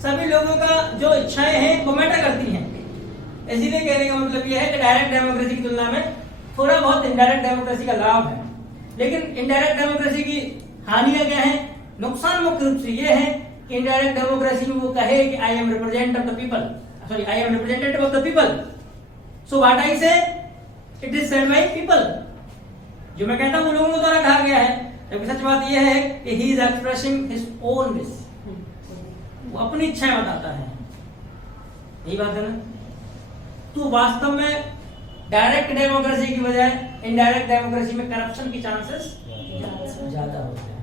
सभी लोगों का जो इच्छाएं हैं वो मैटर करती हैं। इसीलिए कहने का मतलब यह है कि डायरेक्ट डेमोक्रेसी की तुलना में थोड़ा बहुत इनडायरेक्ट डेमोक्रेसी का लाभ है। लेकिन इनडायरेक्ट डेमोक्रेसी की हानियां क्या है? नुकसान मुख्य रूप से ये है कि इनडायरेक्ट डेमोक्रेसी में वो कहे कि I am representative of the people, sorry I am representative of the people, so what I say it is said by people. जो मैं कहता हूं लोगों के द्वारा कहा गया है, जबकि सच बात यह है कि he is expressing his own wish, वो अपनी इच्छाएं बताता है। यही बात है ना? तो वास्तव में डायरेक्ट डेमोक्रेसी की बजाय इनडायरेक्ट डेमोक्रेसी में करप्शन की चांसेस ज्यादा होते हैं।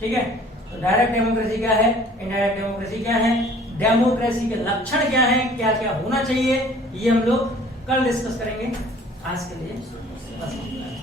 ठीक है, तो डायरेक्ट डेमोक्रेसी क्या है, इनडायरेक्ट डेमोक्रेसी क्या है, डेमोक्रेसी के लक्षण क्या है, क्या क्या होना चाहिए, ये हम लोग कल डिस्कस करेंगे। आज के लिए बस।